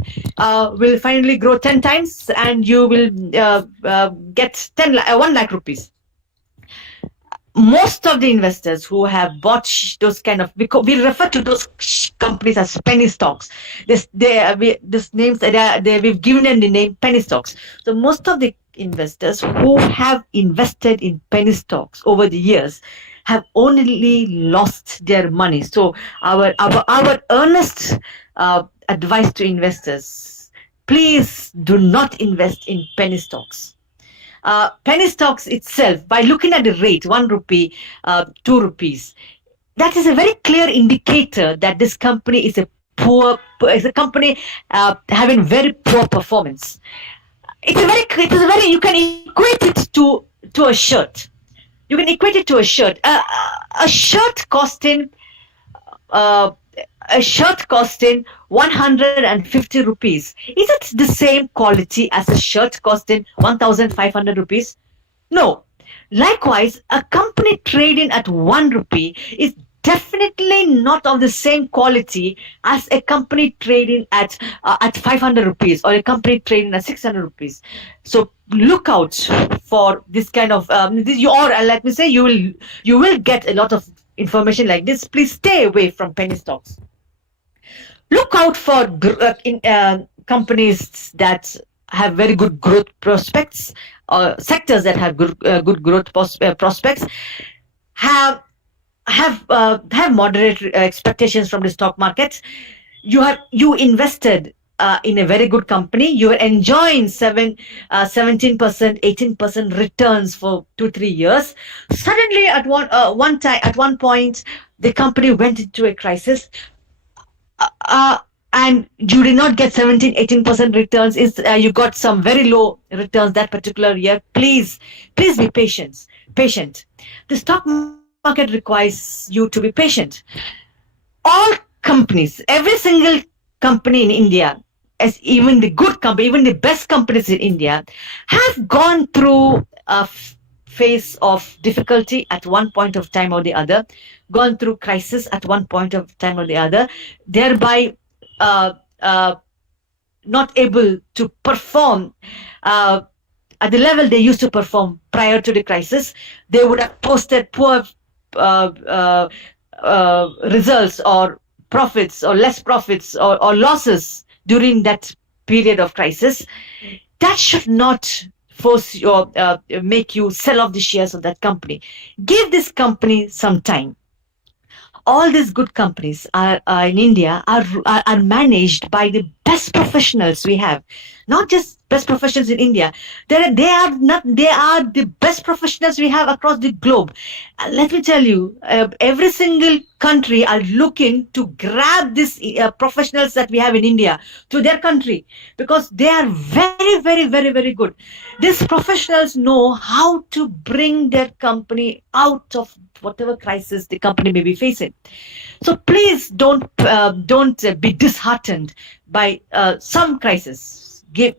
will finally grow 10 times and you will get 1 lakh rupees. Most of the investors who have bought those kind of, because we refer to those companies as penny stocks. We've given them the name penny stocks. So most of the investors who have invested in penny stocks over the years have only lost their money. So our earnest advice to investors: please do not invest in penny stocks. Penny stocks itself, by looking at the rate, 1 rupee, 2 rupees, that is a very clear indicator that this company is a company having very poor performance. You can equate it to a shirt. You can equate it to a shirt. A shirt costing 150 rupees. Is it the same quality as a shirt costing 1,500 rupees? No. Likewise, a company trading at 1 rupee is definitely not of the same quality as a company trading at 500 rupees or a company trading at 600 rupees. So look out for this kind of let me say, you will get a lot of information like this. Please stay away from penny stocks. Look out for companies that have very good growth prospects, or sectors that have good growth prospects, have moderate expectations from the stock market. You invested in a very good company. You are enjoying 17%, 18% returns for 2-3 years. Suddenly, at one point, the company went into a crisis. and you did not get 17-18% returns, you got some very low returns that particular year, please be patient. The stock market requires you to be patient. All companies, every single company in India, as even the good company, even the best companies in India, have gone through a phase of difficulty at one point of time or the other, gone through crisis at one point of time or the other, thereby uh, uh, not able to perform at the level they used to perform prior to the crisis. They would have posted poor uh, uh, results or profits or less profits or losses during that period of crisis. That should not force you or make you sell off the shares of that company. Give this company some time. All these good companies in India are managed by the best professionals we have. Not just best professionals in India. They are the best professionals we have across the globe. Let me tell you, every single country are looking to grab these professionals that we have in India to their country, because they are very, very, very, very good. These professionals know how to bring their company out of whatever crisis the company may be facing. So please don't be disheartened by some crisis. Give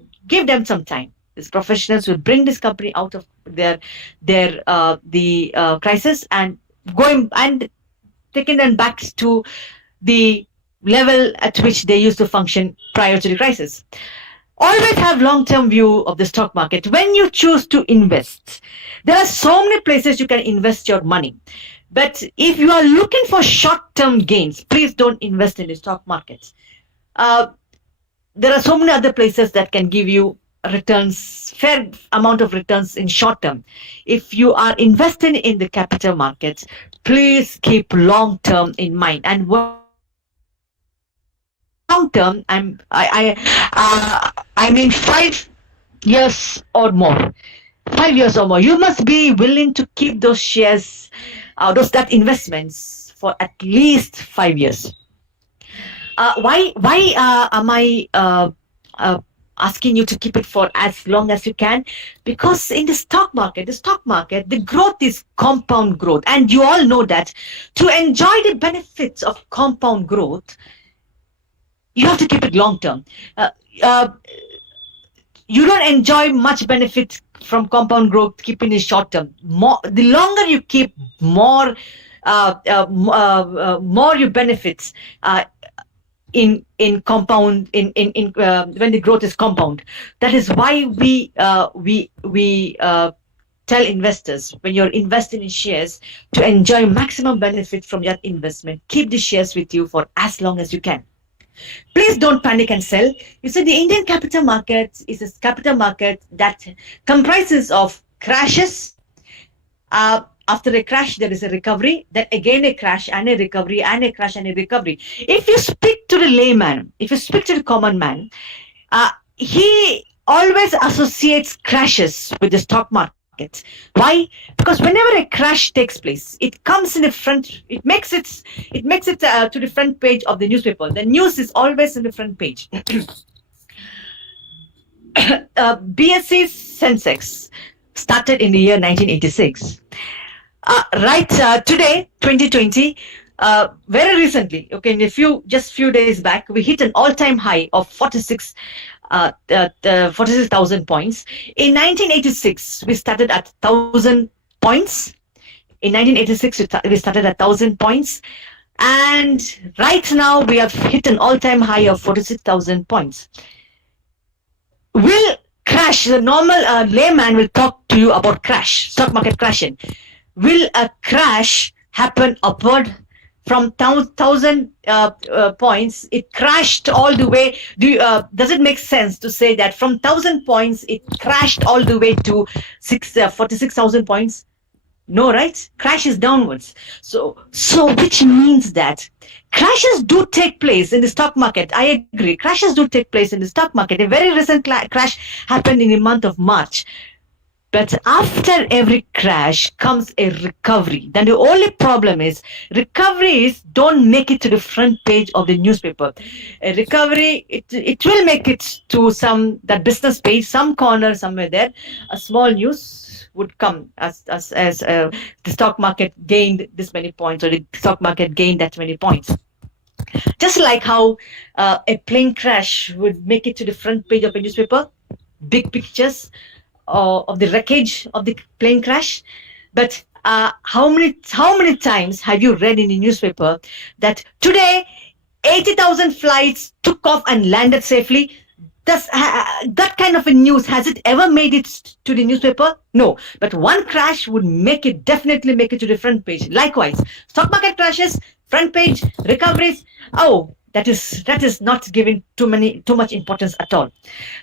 them some time. These professionals will bring this company out of the crisis and going and taking them back to the level at which they used to function prior to the crisis. Always have long-term view of the stock market. When you choose to invest, there are so many places you can invest your money. But if you are looking for short-term gains, please don't invest in the stock markets. There are so many other places that can give you returns, fair amount of returns in short term. If you are investing in the capital markets, please keep long term in mind. And when I say long term, I mean 5 years or more. 5 years or more. You must be willing to keep those shares, that investments for at least 5 years. Why am I asking you to keep it for as long as you can? Because in the stock market, the growth is compound growth, and you all know that to enjoy the benefits of compound growth, you have to keep it long term. You don't enjoy much benefit from compound growth keeping it short term. The longer you keep, more you benefits in compound in when the growth is compound. That is why we tell investors, when you're investing in shares, to enjoy maximum benefit from that investment, keep the shares with you for as long as you can. Please don't panic and sell. You see, the Indian capital market is a capital market that comprises of crashes. After a crash, there is a recovery, then again a crash and a recovery, and a crash and a recovery. If you speak to the layman, if you speak to the common man, he always associates crashes with the stock market. Why? Because whenever a crash takes place, it comes in the front. It makes it to the front page of the newspaper. The news is always in the front page. BSE Sensex started in the year 1986. Today, 2020, very recently, okay, in few days back, we hit an all-time high of 46,000 points. In 1986, we started at 1,000 points. In 1986, we started at 1,000 points. And right now, we have hit an all-time high of 46,000 points. Will crash, the normal layman will talk to you about crash, stock market crashing. Will a crash happen upward from 1,000 points? It crashed all the way. Does it make sense to say that from 1,000 points, it crashed all the way to 46,000 points? No, right? Crash is downwards. So which means that crashes do take place in the stock market. I agree. Crashes do take place in the stock market. A very recent crash happened in the month of March. But after every crash comes a recovery. Then the only problem is recoveries don't make it to the front page of the newspaper. A recovery, it will make it to that business page, some corner somewhere there. A small news would come as the stock market gained this many points, or the stock market gained that many points. Just like how a plane crash would make it to the front page of a newspaper, big pictures of the wreckage of the plane crash. But how many times have you read in the newspaper that today 80,000 flights took off and landed safely? That kind of a news, has it ever made it to the newspaper? No. But one crash would definitely make it to the front page. Likewise, stock market crashes, front page, recoveries. Oh, that is not giving too much importance at all.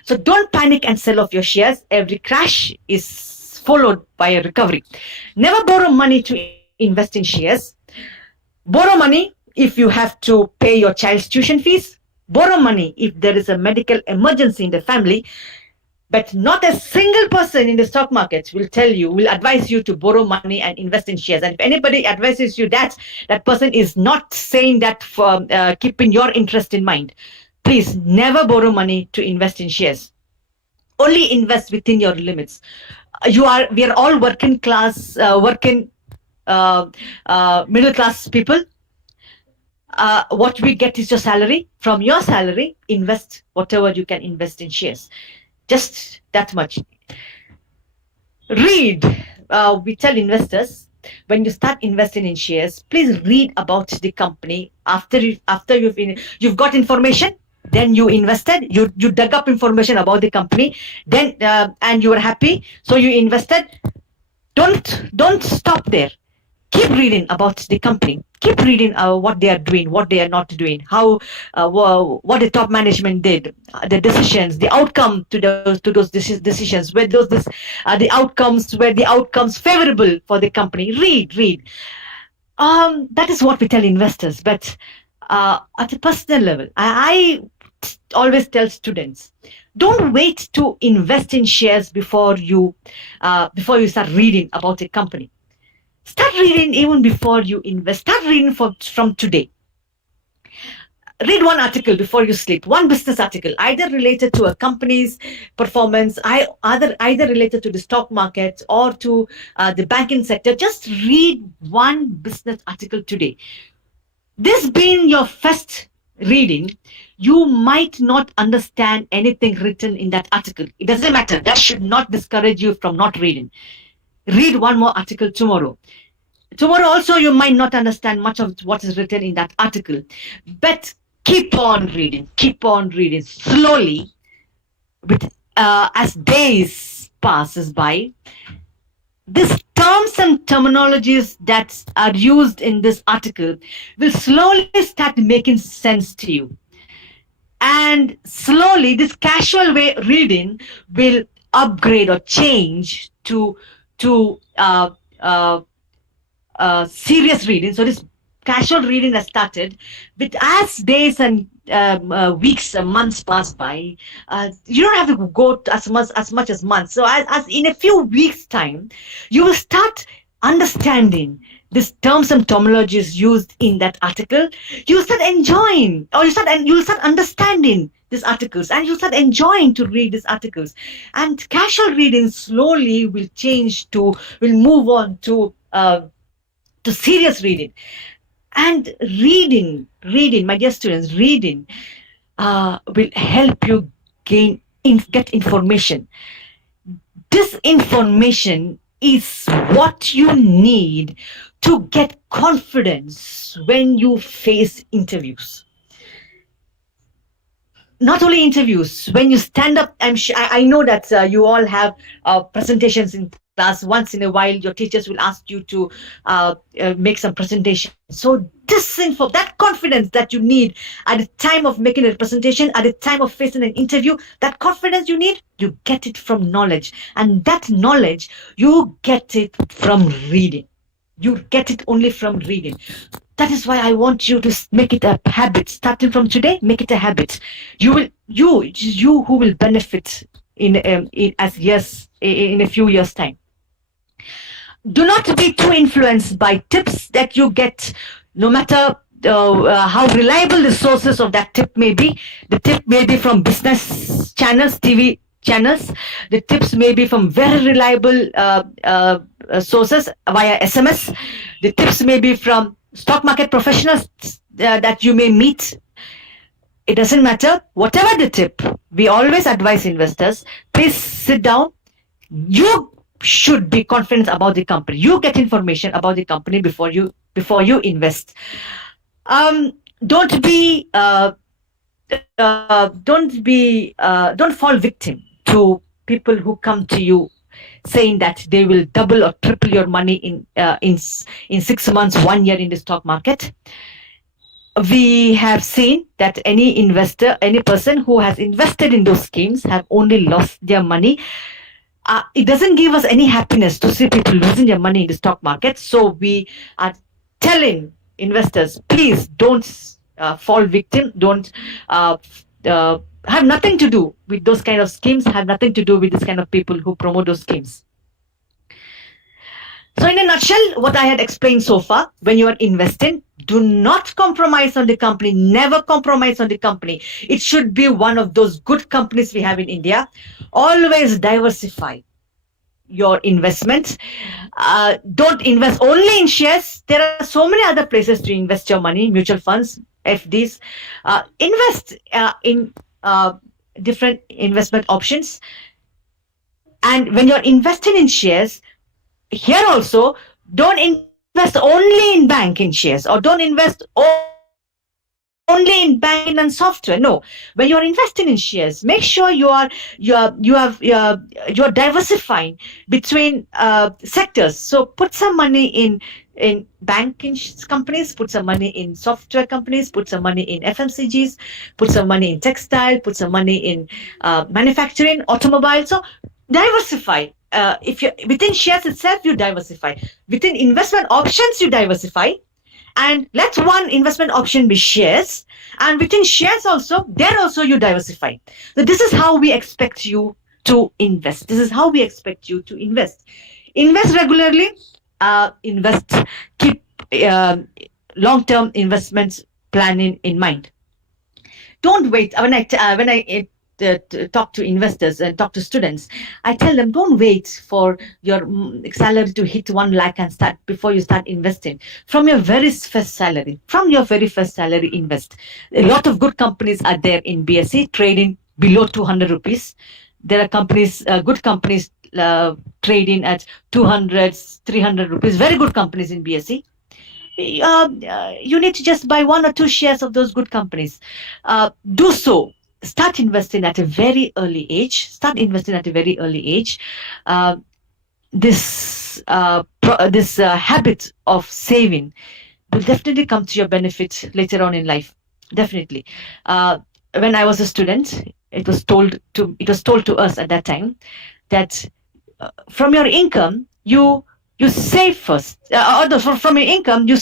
So don't panic and sell off your shares. Every crash is followed by a recovery. Never borrow money to invest in shares. Borrow money if you have to pay your child's tuition fees. Borrow money if there is a medical emergency in the family. But not a single person in the stock market will advise you to borrow money and invest in shares. And if anybody advises you that person is not saying that for keeping your interest in mind. Please never borrow money to invest in shares. Only invest within your limits. We are all working middle class people. What we get is your salary. From your salary, invest whatever you can invest in shares. Just that much. Read. We tell investors, when you start investing in shares, please read about the company. After you've got information, then you invested. You dug up information about the company, then and you were happy, so you invested. Don't stop there. Keep reading about the company. Keep reading what they are doing, what they are not doing, how what the top management did, the decisions, the outcome to those decisions, where the outcomes favorable for the company. Read. That is what we tell investors. But at a personal level, I always tell students, don't wait to invest in shares before you start reading about a company. Start reading even before you invest. Start reading from today. Read one article before you sleep, one business article, either related to a company's performance, either related to the stock market or to the banking sector. Just read one business article today. This being your first reading, you might not understand anything written in that article. It doesn't matter. That should not discourage you from not reading. Read one more article tomorrow. Tomorrow also you might not understand much of what is written in that article. But keep on reading slowly. As days passes by, these terms and terminologies that are used in this article will slowly start making sense to you. And slowly this casual way reading will upgrade or change to serious reading. So this casual reading has started, but as days and weeks and months pass by, you don't have to go as much as months. So as in a few weeks' time, you will start understanding these terms and terminologies used in that article. You will start enjoying, or you will start understanding these articles, and you start enjoying to read these articles. And casual reading slowly will move on to serious reading. And reading, my dear students, reading will help you get information. This information is what you need to get confidence when you face interviews. Not only interviews, when you stand up, I know that you all have presentations in class. Once in a while, your teachers will ask you to make some presentation. So that confidence that you need at the time of making a presentation, at the time of facing an interview, that confidence you need, you get it from knowledge. And that knowledge, you get it from reading. You get it only from reading. That is why I want you to make it a habit. Starting from today, make it a habit. You who will benefit as years in a few years time. Do not be too influenced by tips that you get, no matter how reliable the sources of that tip may be. The tip may be from business channels, TV channels. The tips may be from very reliable sources via SMS. The tips may be from stock market professionals that you may meet. It doesn't matter. Whatever the tip, we always advise investors, please sit down. You should be confident about the company. You get information about the company before you invest. Don't fall victim to people who come to you saying that they will double or triple your money in 6 months, 1 year in the stock market. We have seen that any investor, any person who has invested in those schemes have only lost their money. It doesn't give us any happiness to see people losing their money in the stock market. So we are telling investors, please don't fall victim. Don't have nothing to do with those kind of schemes. Have nothing to do with this kind of people who promote those schemes. So in a nutshell, what I had explained so far, when you are investing, do not compromise on the company. Never compromise on the company. It should be one of those good companies we have in India. Always diversify your investments. Don't invest only in shares. There are so many other places to invest your money, mutual funds, FDs. Invest in different investment options. And when you're investing in shares, here also, don't invest only in banking shares, or don't invest only in banking and software. No, when you're investing in shares, make sure you're diversifying between sectors. So put some money in banking companies, put some money in software companies, put some money in FMCGs, put some money in textile, put some money in manufacturing, automobile. So diversify. If you within shares itself, you diversify. Within investment options, you diversify. And let one investment option be shares. And within shares also, there also you diversify. So this is how we expect you to invest. This is how we expect you to invest. Invest regularly. Keep long-term investments planning in mind. Don't wait. When I talk to investors and talk to students, I tell them, don't wait for your salary to hit 1 lakh and start before you start investing. From your very first salary, invest. A lot of good companies are there in BSE trading below 200 rupees. There are companies, good companies trading at 200, 300 rupees. Very good companies in BSE. You need to just buy 1 or 2 shares of those good companies. Do so. Start investing at a very early age. This habit of saving will definitely come to your benefit later on in life. Definitely. When I was a student, it was told to us at that time that from your income you save first. From your income you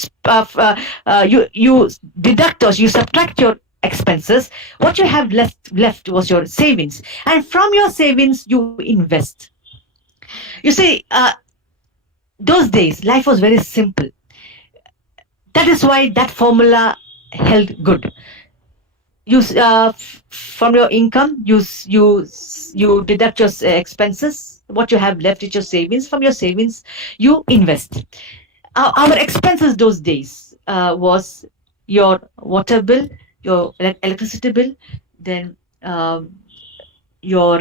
deduct or you subtract your expenses. What you have left was your savings, and from your savings you invest. You see, those days life was very simple. That is why that formula held good. You from your income you deduct your expenses. What you have left is your savings. From your savings you invest. Our expenses those days was your water bill, your electricity bill, then your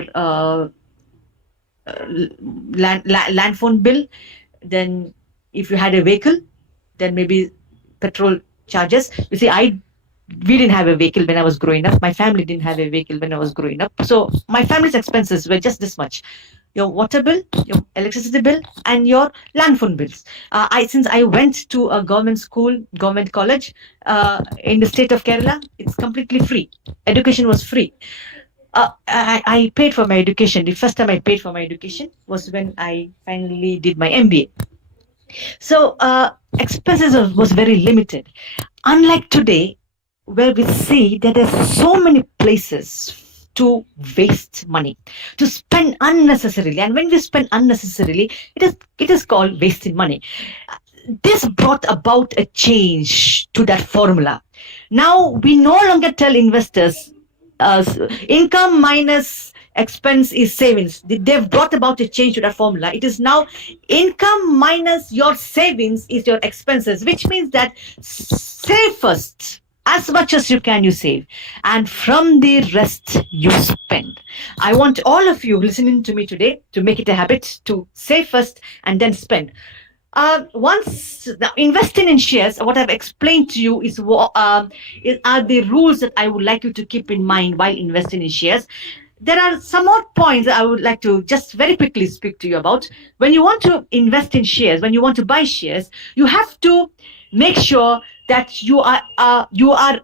land phone bill, then if you had a vehicle, then maybe petrol charges. You see, we didn't have a vehicle when I was growing up. My family didn't have a vehicle when I was growing up. So my family's expenses were just this much: your water bill, your electricity bill, and your land phone bills. Since I went to a government school, government college in the state of Kerala, it's completely free. Education was free. I paid for my education. The first time I paid for my education was when I finally did my MBA. So expenses was very limited. Unlike today, where we see that there's so many places to waste money, to spend unnecessarily. And when we spend unnecessarily, it is called wasting money. This brought about a change to that formula. Now we no longer tell investors income minus expense is savings. They've brought about a change to that formula. It is now income minus your savings is your expenses, which means that save first. As much as you can, you save. And from the rest, you spend. I want all of you listening to me today to make it a habit to save first and then spend. Once investing in shares, what I've explained to you are the rules that I would like you to keep in mind while investing in shares. There are some more points that I would like to just very quickly speak to you about. When you want to invest in shares, when you want to buy shares, you have to make sure that you are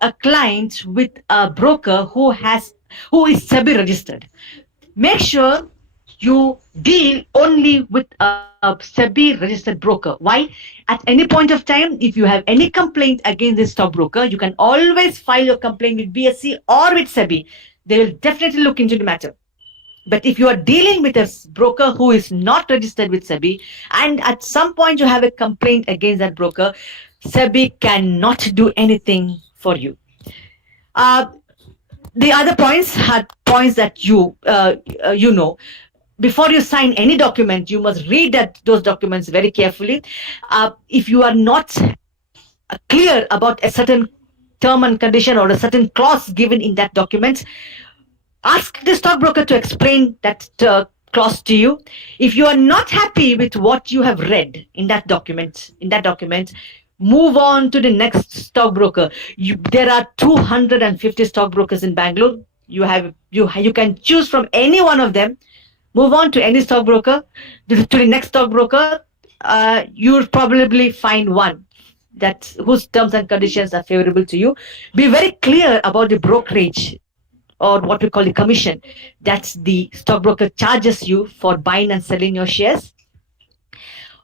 a client with a broker who is SEBI registered. Make sure you deal only with a SEBI registered broker. Why? At any point of time, if you have any complaint against this stockbroker, you can always file your complaint with BSE or with SEBI. They will definitely look into the matter. But if you are dealing with a broker who is not registered with SEBI, and at some point you have a complaint against that broker, SEBI cannot do anything for you. The other points are points that you know. Before you sign any document, you must read those documents very carefully. If you are not clear about a certain term and condition or a certain clause given in that document, ask the stockbroker to explain that clause to you. If you are not happy with what you have read in that document, move on to the next stockbroker. There are 250 stockbrokers in Bangalore. You can choose from any one of them. Move on to any stockbroker, to the next stockbroker. You'll probably find one whose terms and conditions are favorable to you. Be very clear about the brokerage, or what we call the commission, that the stockbroker charges you for buying and selling your shares.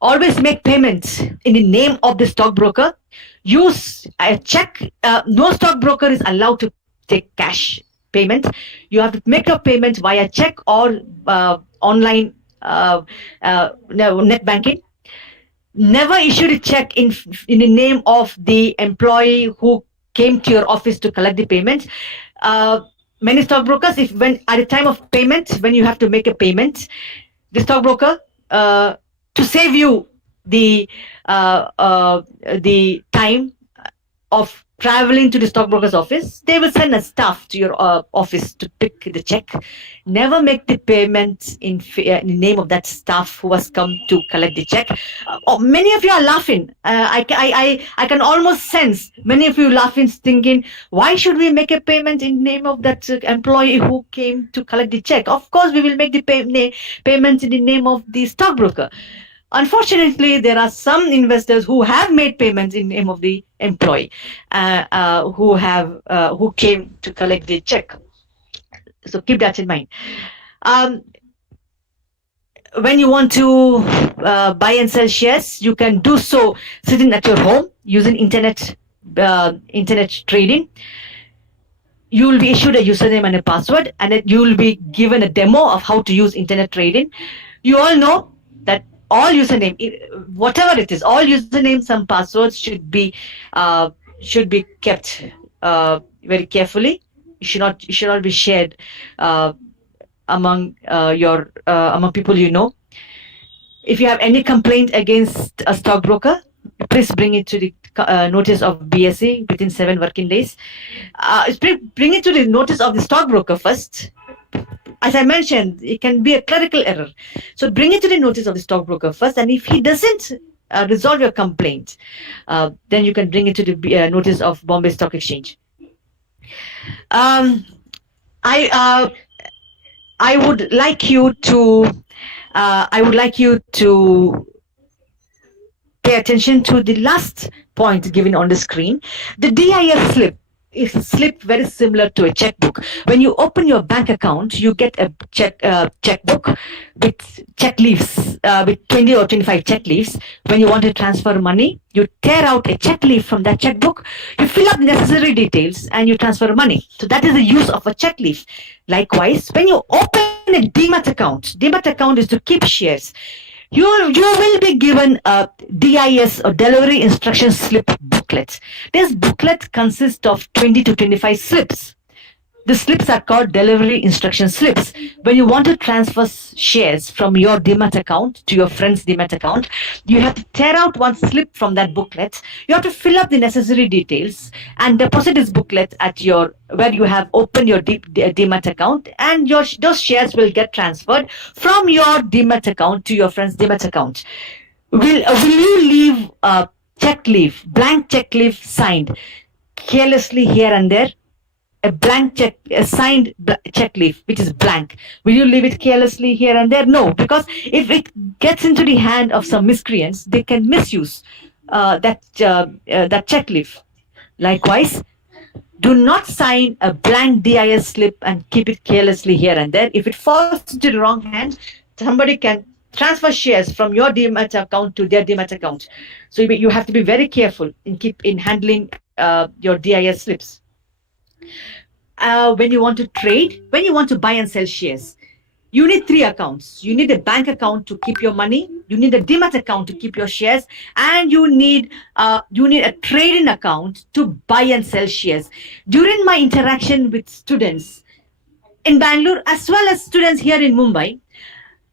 Always make payments in the name of the stockbroker. Use a check. No stockbroker is allowed to take cash payment. You have to make your payment via check or online net banking. Never issue a check in the name of the employee who came to your office to collect the payment. Many stockbrokers, when at the time of payment, when you have to make a payment, the stockbroker, to save you the time of traveling to the stockbroker's office, they will send a staff to your office to pick the check. Never make the payment in the name of that staff who has come to collect the check. Many of you are laughing. I can almost sense many of you laughing, thinking, why should we make a payment in name of that employee who came to collect the check? Of course, we will make the payment in the name of the stockbroker. Unfortunately, there are some investors who have made payments in the name of the employee who came to collect the check. So keep that in mind. When you want to buy and sell shares, you can do so sitting at your home using internet trading. You will be issued a username and a password, and you will be given a demo of how to use internet trading. You all know that all username, whatever it is, all usernames and passwords should be kept very carefully. It should not be shared among people you know. If you have any complaint against a stockbroker, please bring it to the notice of BSE within 7 working days. Bring it to the notice of the stockbroker first. As I mentioned, it can be a clerical error. So bring it to the notice of the stockbroker first, and if he doesn't resolve your complaint, then you can bring it to the notice of Bombay Stock Exchange. I would like you to pay attention to the last point given on the screen, the DIS slip. slip very similar to a checkbook. When you open your bank account, you get a checkbook with check leaves, with 20 or 25 check leaves. When you want to transfer money, you tear out a check leaf from that checkbook, you fill up the necessary details, and you transfer money. So that is the use of a check leaf. Likewise, when you open a demat account is to keep shares. You will be given a DIS or delivery instruction slip booklet. This booklet consists of 20 to 25 slips. The slips are called delivery instruction slips. When you want to transfer shares from your Demat account to your friend's Demat account, you have to tear out one slip from that booklet. You have to fill up the necessary details and deposit this booklet at your where you have opened your Demat account, and those shares will get transferred from your Demat account to your friend's Demat account. Will you leave a blank check leaf signed carelessly here and there? A blank check, a signed check leaf, which is blank. Will you leave it carelessly here and there? No, because if it gets into the hand of some miscreants, they can misuse that check leaf. Likewise, do not sign a blank DIS slip and keep it carelessly here and there. If it falls into the wrong hand, somebody can transfer shares from your Demat account to their Demat account. So you have to be very careful in handling your DIS slips. When you want to trade, when you want to buy and sell shares, you need 3 accounts. You need a bank account to keep your money, you need a Demat account to keep your shares, and you need a trading account to buy and sell shares. During my interaction with students in Bangalore as well as students here in Mumbai,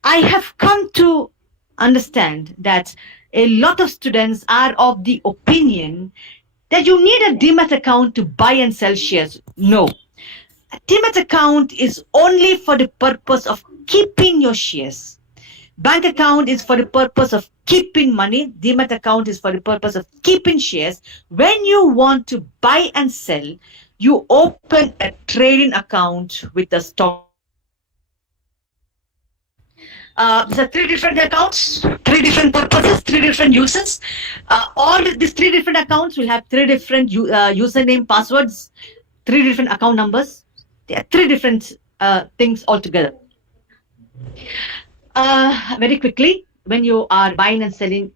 I have come to understand that a lot of students are of the opinion that you need a Demat account to buy and sell shares. No. A Demat account is only for the purpose of keeping your shares. Bank account is for the purpose of keeping money. Demat account is for the purpose of keeping shares. When you want to buy and sell, you open a trading account with a stockbroker. There are 3 different accounts, 3 different purposes, 3 different uses. All these 3 different accounts will have 3 different username, passwords, 3 different account numbers. There are 3 different things altogether. Very quickly, when you are buying and selling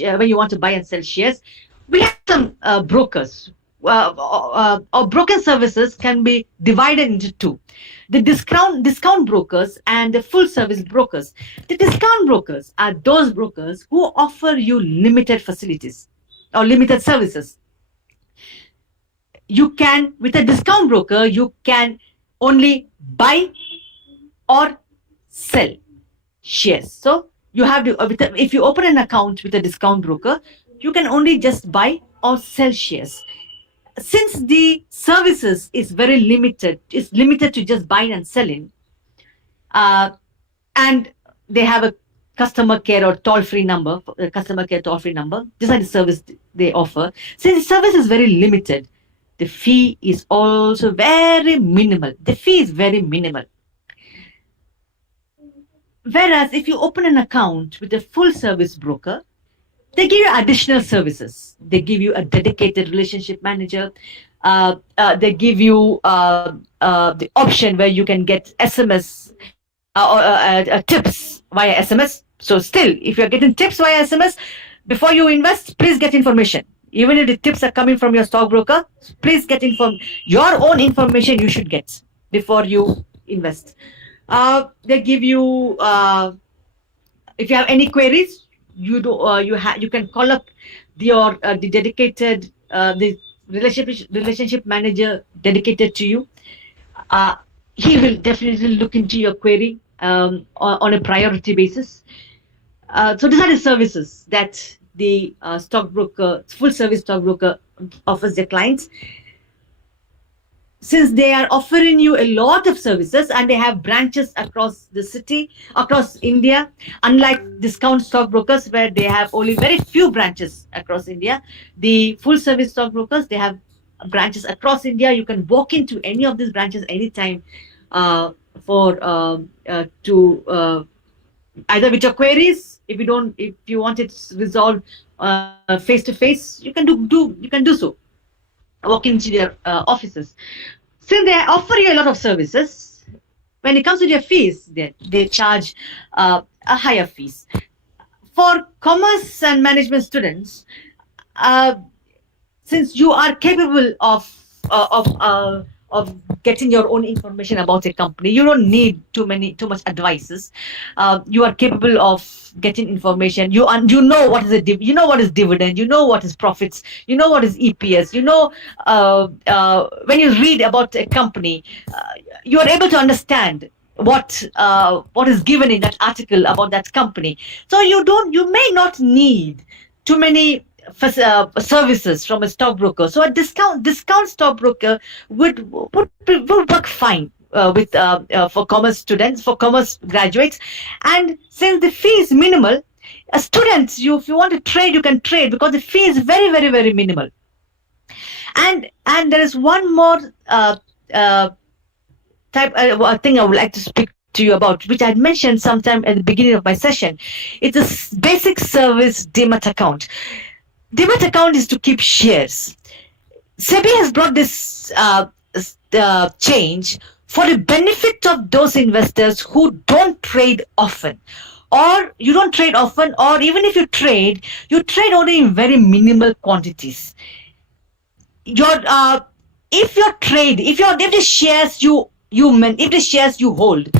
when you want to buy and sell shares, we have some brokers. Or broken services can be divided into 2. The discount brokers and the full service brokers. The discount brokers are those brokers who offer you limited facilities or limited services. You can, with a discount broker, you can only buy or sell shares. So you have to, if you open an account with a discount broker, you can only just buy or sell shares. Since the services is very limited, it's limited to just buying and selling, and they have a customer care or toll-free number, customer care toll-free number. These are the service they offer. Since the service is very limited, the fee is also very minimal. The fee is very minimal. Whereas if you open an account with a full service broker, they give you additional services. They give you a dedicated relationship manager. They give you the option where you can get SMS or tips via SMS. So still, if you're getting tips via SMS, before you invest, please get information. Even if the tips are coming from your stockbroker, please get your own information you should get before you invest. They give you, if you have any queries, you can call up the dedicated the relationship manager dedicated to you. He will definitely look into your query on a priority basis. So these are the services that the full service stockbroker offers their clients. Since they are offering you a lot of services and they have branches across the city, across India, unlike discount stockbrokers where they have only very few branches across India, the full service stockbrokers, they have branches across India. You can walk into any of these branches anytime to either with your queries. If you want it resolved face to face, you can do so. walk into their offices. Since they offer you a lot of services, when it comes to their fees, they charge a higher fees. For commerce and management students, since you are capable of getting your own information about a company, you don't need too much advices. You are capable of getting information. You know what is you know what is dividend. You know what is profits. You know what is EPS. You know when you read about a company, you are able to understand what is given in that article about that company. So you may not need too many services from a stockbroker. So a discount stockbroker would work fine with for commerce students, for commerce graduates. And since the fee is minimal, students, if you want to trade, you can trade because the fee is very, very, very minimal. And there is one more thing I would like to speak to you about, which I had mentioned sometime at the beginning of my session. It's a basic service demat account. Demat account is to keep shares. SEBI has brought this change for the benefit of those investors who don't trade often. Or you don't trade often, or even if you trade only in very minimal quantities. If the shares you hold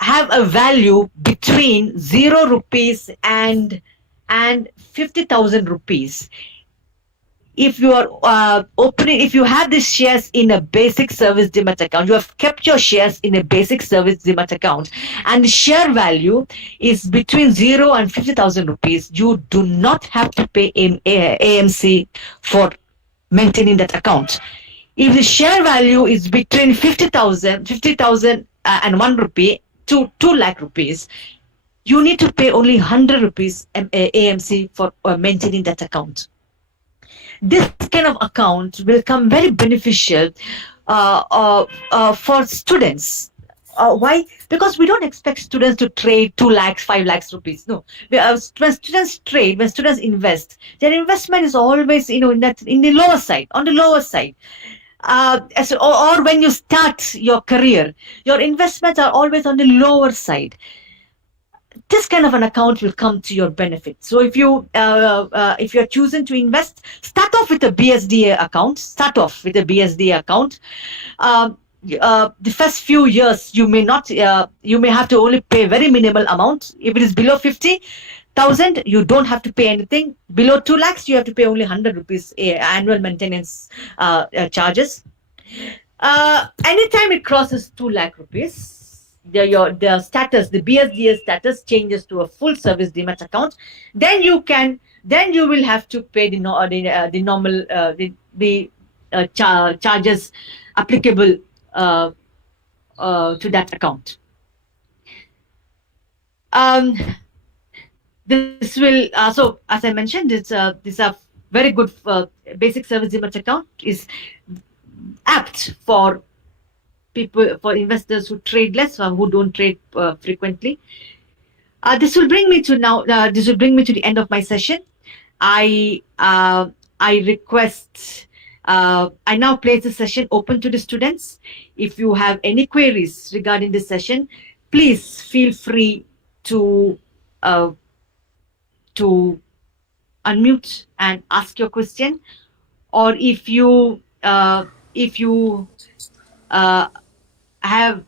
have a value between 0 rupees and 50,000 rupees, if you are if you have these shares in a basic service demat account, you have kept your shares in a basic service demat account, and the share value is between 0 and 50,000 rupees, you do not have to pay AMC for maintaining that account. If the share value is between 50,000 and 1 rupee to 2 lakh rupees, you need to pay only 100 rupees AMC for maintaining that account. This kind of account will come very beneficial for students. Why? Because we don't expect students to trade 2 lakhs, 5 lakhs rupees. No. When students trade, when students invest, their investment is always, in the lower side, on the lower side. Or when you start your career, your investments are always on the lower side. This kind of an account will come to your benefit. So if you're choosing to invest, start off with a BSDA account. The first few years you may have to only pay very minimal amount. If it is below 50,000, you don't have to pay anything. Below 2 lakhs, you have to pay only 100 rupees annual maintenance charges. Anytime it crosses 2 lakh rupees, the status, the BSDA status changes to a full service demat account. Then you will have to pay the normal charges applicable to that account. This will so as I mentioned, this a very good basic service demat account is apt for investors who trade less or who don't trade frequently. This will bring me to the end of my session. I request. I now place the session open to the students. If you have any queries regarding this session, please feel free to unmute and ask your question. Or if you have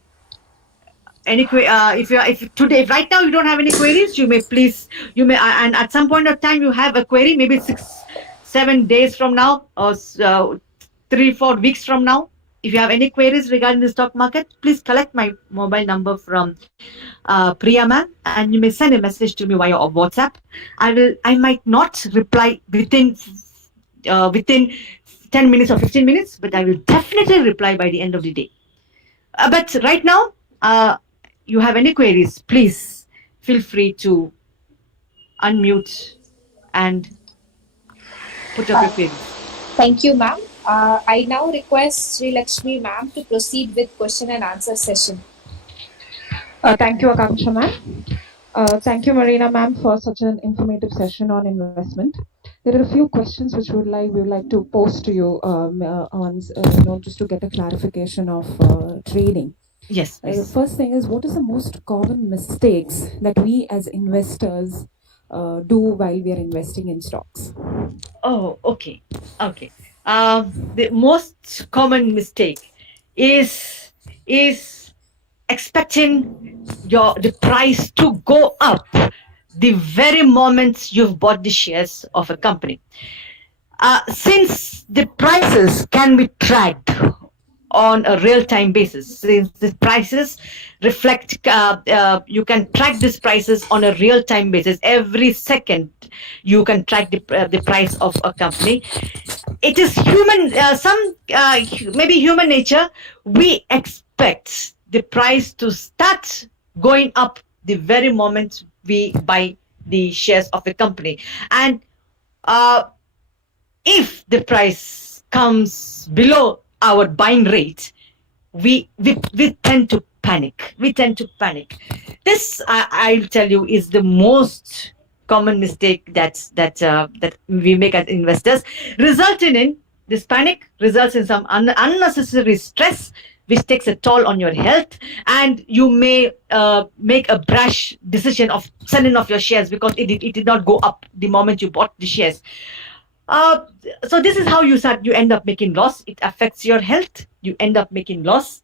any if right now you don't have any queries, you may and at some point of time you have a query, maybe 6-7 days from now or 3-4 weeks from now. If you have any queries regarding the stock market, please collect my mobile number from Priya ma'am, and you may send a message to me via WhatsApp. I might not reply within 10 minutes or 15 minutes, but I will definitely reply by the end of the day. But right now, you have any queries, please feel free to unmute and put up your queries. Thank you, ma'am. I now request Sri Lakshmi ma'am to proceed with question and answer session. Thank you, Akanksha ma'am. Thank you, Marina ma'am, for such an informative session on investment. There are a few questions which we would like to pose to you on just to get a clarification of trading. Yes, The please. first thing is, what is the most common mistakes that we as investors do while we are investing in stocks? Oh, okay. Okay. The most common mistake is expecting the price to go up the very moment you've bought the shares of a company. Since the prices can be tracked on a real-time basis, since the prices reflect, you can track these prices on a real-time basis. Every second, you can track the price of a company. It is human, maybe human nature. We expect the price to start going up the very moment we buy the shares of a company, and uh, if the price comes below our buying rate, we tend to panic. We tend to panic. This, I'll tell you, is the most common mistake that we make as investors, resulting in this panic results in some unnecessary stress, which takes a toll on your health, and you may make a brash decision of selling off your shares because it did not go up the moment you bought the shares. uh, so this is how you end up making loss. It affects your health. You end up making loss.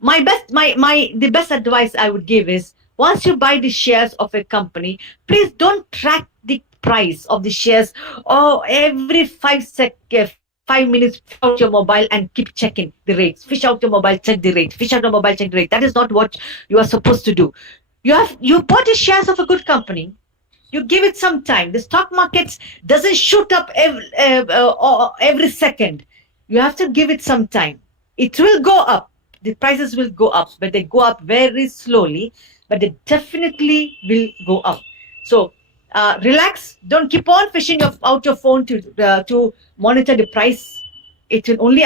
The best advice I would give is, once you buy the shares of a company, please don't track the price of the shares. Oh, every 5 minutes, fish out your mobile and keep checking the rates. Fish out your mobile, check the rate. Fish out your mobile, check the rate. That is not what you are supposed to do. You bought the shares of a good company. You give it some time. The stock market doesn't shoot up every second. You have to give it some time. It will go up. The prices will go up, but they go up very slowly, but they definitely will go up. So relax. Don't keep on fishing out your phone to monitor the price. It will only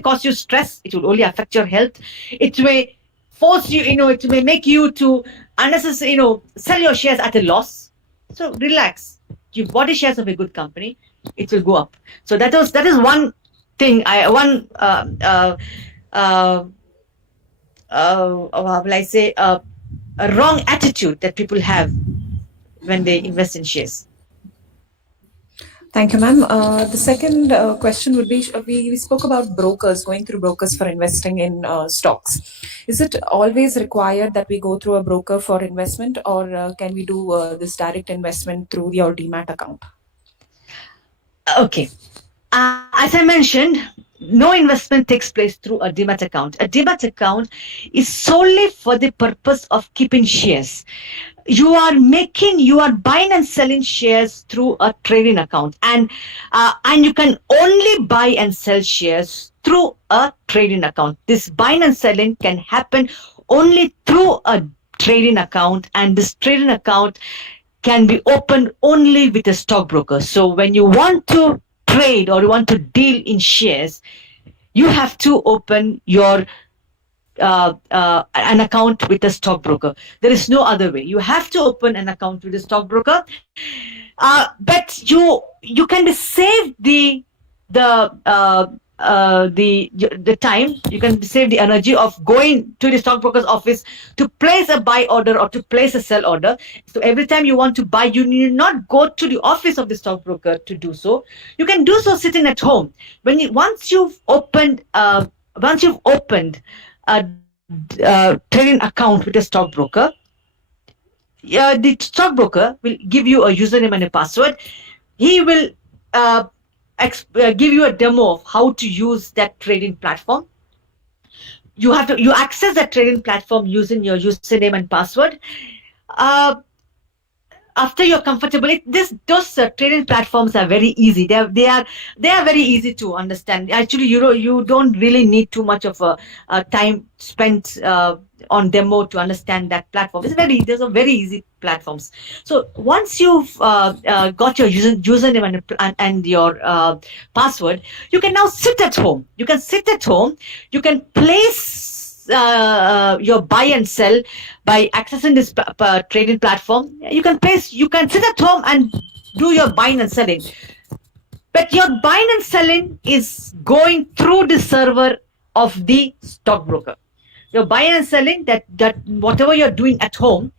cause you stress. It will only affect your health. It may force you, it may make you to unnecessarily, sell your shares at a loss. So relax. You bought the shares of a good company, it will go up. So that is one thing. How will I say, a wrong attitude that people have when they invest in shares. Thank you, ma'am. The second question would be, we spoke about brokers, going through brokers for investing in stocks. Is it always required that we go through a broker for investment, or can we do this direct investment through your demat account? Okay. As I mentioned, no investment takes place through a demat account. A demat account is solely for the purpose of keeping shares. You are buying and selling shares through a trading account, and you can only buy and sell shares through a trading account. This buying and selling can happen only through a trading account, and this trading account can be opened only with a stockbroker. So when you want to trade or you want to deal in shares, you have to open your an account with a stockbroker. There is no other way. You have to open an account with a stockbroker. But you can be saved the the time. You can save the energy of going to the stockbroker's office to place a buy order or to place a sell order. So every time you want to buy, you need not go to the office of the stockbroker to do so. You can do so sitting at home. Once you've opened a trading account with a stockbroker, the stockbroker will give you a username and a password. He will give you a demo of how to use that trading platform. You access that trading platform using your username and password. After you're comfortable, those trading platforms are very easy. They are very easy to understand. Actually, you don't really need too much of a time spent on demo to understand that platform. Those are very easy platforms. So once you've got your username and your password, you can now sit at home. You can sit at home. You can place your buy and sell by accessing this trading platform. You can sit at home and do your buying and selling. But your buying and selling is going through the server of the stockbroker. Your buying and selling, that whatever you're doing at home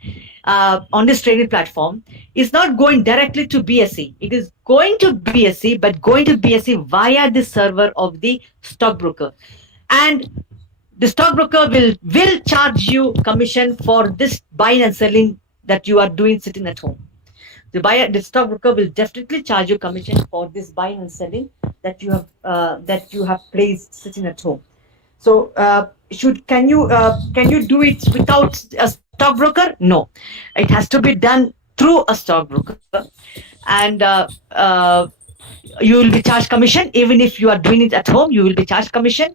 on this trading platform, is not going directly to BSE. It is going to BSE, but going to BSE via the server of the stockbroker. And the stockbroker will charge you commission for this buying and selling that you are doing sitting at home. The stockbroker will definitely charge you commission for this buying and selling that you have placed sitting at home. So can you do it without a stockbroker? No, it has to be done through a stockbroker, and you will be charged commission. Even if you are doing it at home, you will be charged commission.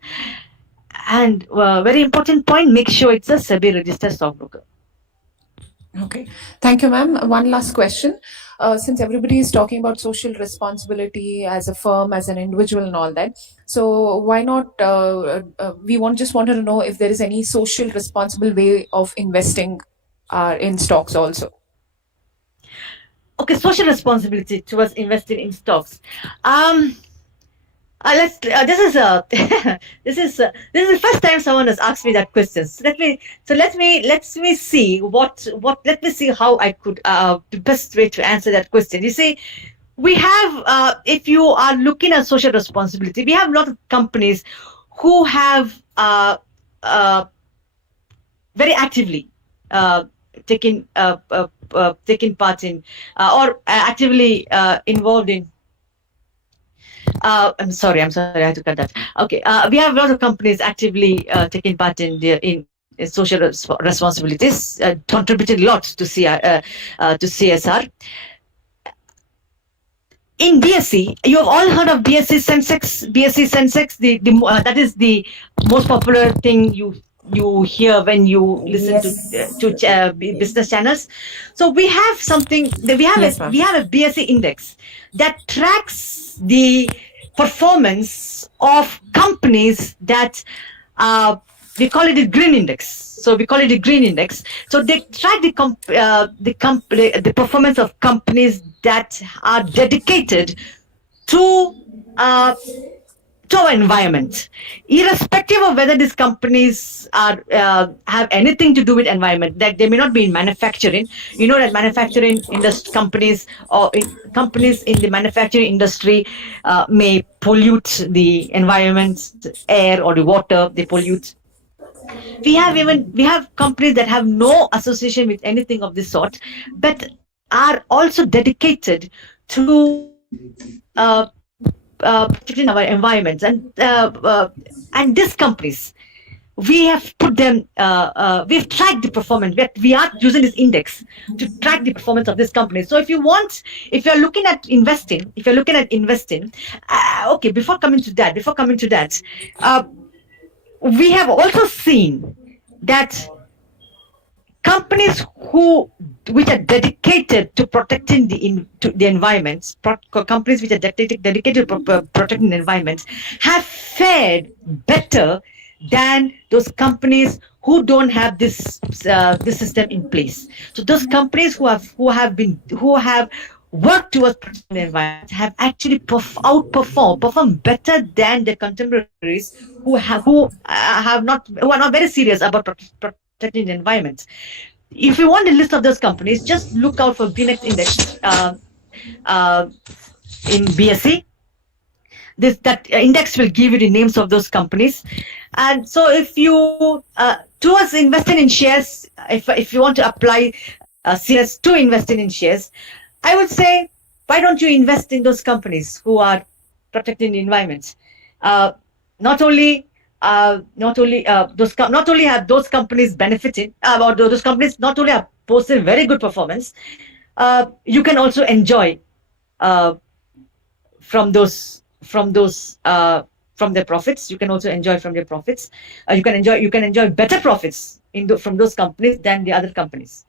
And very important point: make sure it's a SEBI registered stockbroker. Okay. Thank you, ma'am. One last question. Since everybody is talking about social responsibility as a firm, as an individual, and all that, so why not? We just wanted to know if there is any social responsible way of investing in stocks also. Okay, social responsibility towards investing in stocks. This is this is the first time someone has asked me that question. So let me see let me see how I could the best way to answer that question. You see, we have if you are looking at social responsibility, we have a lot of companies who have very actively taken part in or actively involved in. I'm sorry, I had to cut that. Okay, we have a lot of companies actively taking part in social responsibilities, contributing a lot to CSR. In BSE, you have all heard of BSE Sensex. BSE Sensex, that is the most popular thing you hear when you listen to business channels. So we have something. We have a BSE index that tracks the performance of companies that we call it a green index. So we call it a green index. So they track the performance of companies that are dedicated to our environment, irrespective of whether these companies are have anything to do with environment. That they may not be in manufacturing. You know that manufacturing industry companies or companies in the manufacturing industry may pollute the environment, air or the water. They pollute. We have companies that have no association with anything of this sort, but are also dedicated to protecting our environments. And these companies, we have put them, we've tracked the performance. We are using this index to track the performance of this company. So if you're looking at investing, okay, before coming to that, we have also seen that companies which are dedicated to protecting the environments, companies which are dedicated to protecting the environments, have fared better than those companies who don't have this system in place. So those companies who have worked towards protecting the environment have actually performed better than their contemporaries who are not very serious about protecting the environment. If you want a list of those companies, just look out for Greenex Index in BSE. That index will give you the names of those companies. And so if you towards investing in shares, if you want to apply CS to investing in shares, I would say, why don't you invest in those companies who are protecting the environment? Not only have those companies benefiting, or those companies not only have posted very good performance, you can also enjoy from their profits. You can also enjoy from their profits. You can enjoy better profits from those companies than the other companies.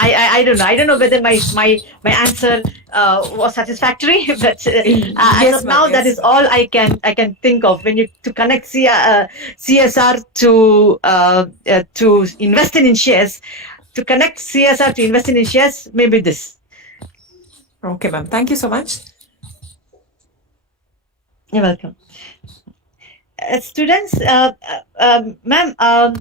I don't know whether my answer was satisfactory, but as of now, that is all I can think of when to connect CSR to investing in shares. To connect CSR to investing in shares, maybe this. Okay, ma'am. Thank you so much. You're welcome. Students, ma'am, are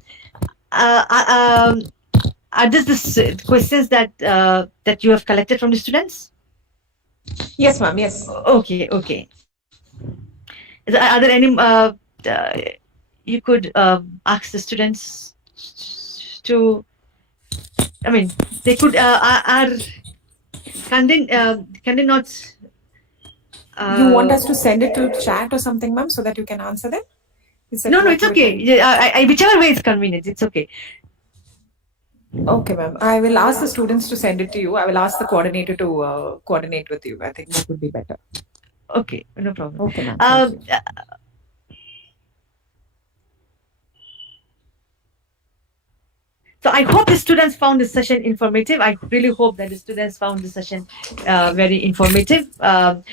this the questions that you have collected from the students? Yes, ma'am. Yes. Okay, okay. Are there any uh, you could ask the students to? I mean, they could are can they not? You want us to send it to chat or something, ma'am, so that you can answer them? Is that No, what it's you're okay. trying? Yeah, whichever way is convenient, it's okay. Okay, ma'am. I will ask the students to send it to you. I will ask the coordinator to coordinate with you. I think that would be better. Okay, no problem. Okay, ma'am. Thank you. So I hope the students found this session informative. I really hope that the students found this session very informative. I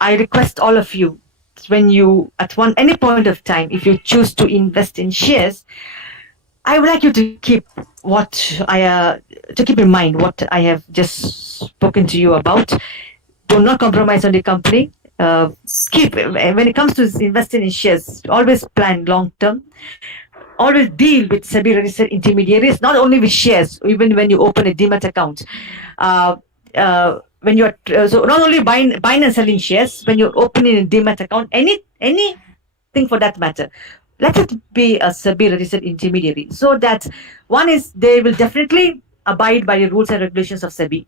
request all of you, when you at any point of time, if you choose to invest in shares, I would like you to keep to keep in mind what I have just spoken to you about. Do not compromise on the company. Keep when it comes to investing in shares, always plan long term. Always deal with SEBI registered intermediaries, not only with shares, even when you open a demat account. Uh, when you are so not only buying and selling shares, when you're opening a demat account, anything for that matter, let it be a SEBI registered intermediary, so that one is they will definitely abide by the rules and regulations of SEBI.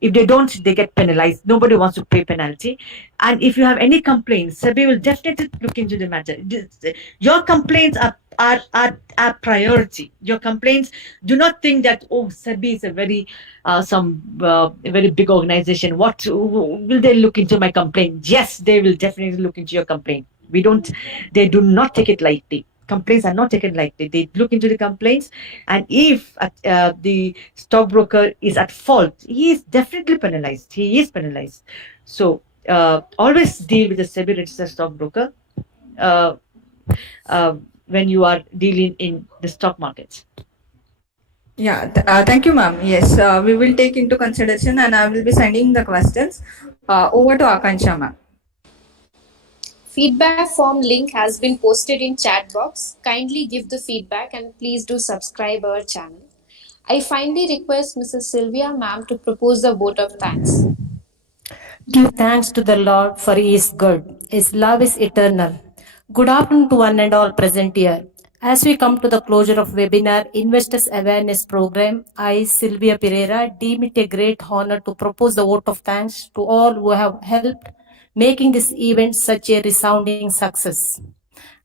If they don't, they get penalized. Nobody wants to pay penalty. And if you have any complaints, SEBI will definitely look into the matter. Your complaints are priority. Your complaints, do not think that, oh, SEBI is a very big organization. What will they look into my complaint? Yes, they will definitely look into your complaint. They do not take it lightly. Complaints are not taken lightly. They look into the complaints, and if the stockbroker is at fault, he is definitely penalized. He is penalized. So always deal with a SEBI registered stockbroker uh, when you are dealing in the stock markets. Yeah, thank you, ma'am. Yes, we will take into consideration and I will be sending the questions. Over to Akansha, ma'am. Feedback form link has been posted in chat box. Kindly give the feedback and please do subscribe our channel. I finally request Mrs. Sylvia ma'am to propose the vote of thanks. Give thanks to the Lord, for He is good. His love is eternal. Good afternoon to one and all present here. As we come to the closure of webinar Investors Awareness Program, I, Sylvia Pereira, deem it a great honor to propose the vote of thanks to all who have helped making this event such a resounding success.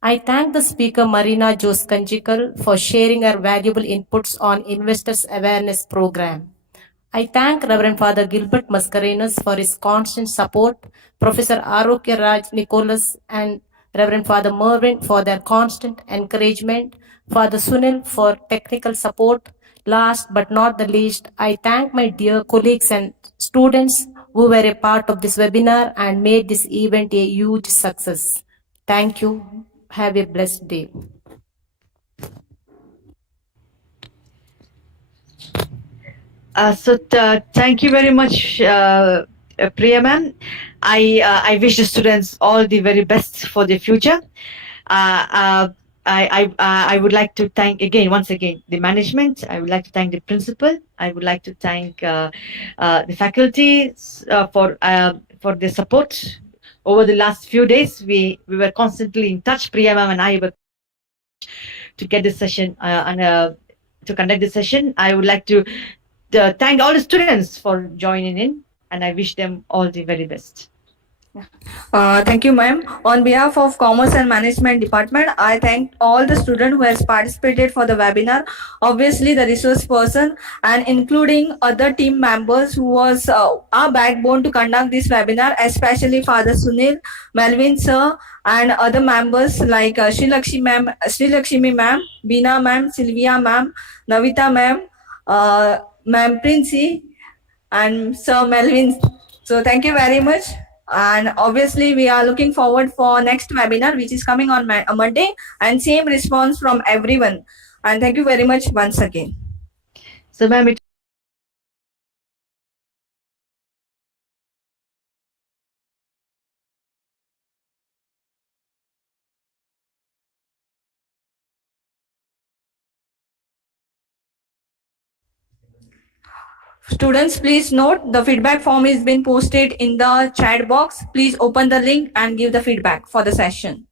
I thank the speaker Marina Jose Kanjikal for sharing her valuable inputs on Investors Awareness Program. I thank Reverend Father Gilbert Mascarenhas for his constant support, Professor Arokya Raj Nicholas and Reverend Father Mervyn for their constant encouragement, Father Sunil for technical support. Last but not the least, I thank my dear colleagues and students who were a part of this webinar and made this event a huge success. Thank you. Have a blessed day. Thank you very much, Priya ma'am. I wish the students all the very best for the future. Uh, uh, I would like to thank once again the management. I would like to thank the principal. I would like to thank the faculty for their support over the last few days. We were constantly in touch. Priya ma'am and I were to get this session to conduct this session. I would like to thank all the students for joining in, and I wish them all the very best. Thank you, ma'am. On behalf of Commerce and Management Department, I thank all the students who has participated for the webinar. Obviously, the resource person and including other team members who was our backbone to conduct this webinar, especially Father Sunil, Melvin sir, and other members like Sri Lakshmi ma'am, Beena ma'am, Sylvia ma'am, Navita ma'am, ma'am Princey, and Sir Melvin. So thank you very much. And obviously, we are looking forward for next webinar, which is coming on Monday, and same response from everyone. And thank you very much once again. So, ma'am, it Students, please note the feedback form is been posted in the chat box. Please open the link and give the feedback for the session.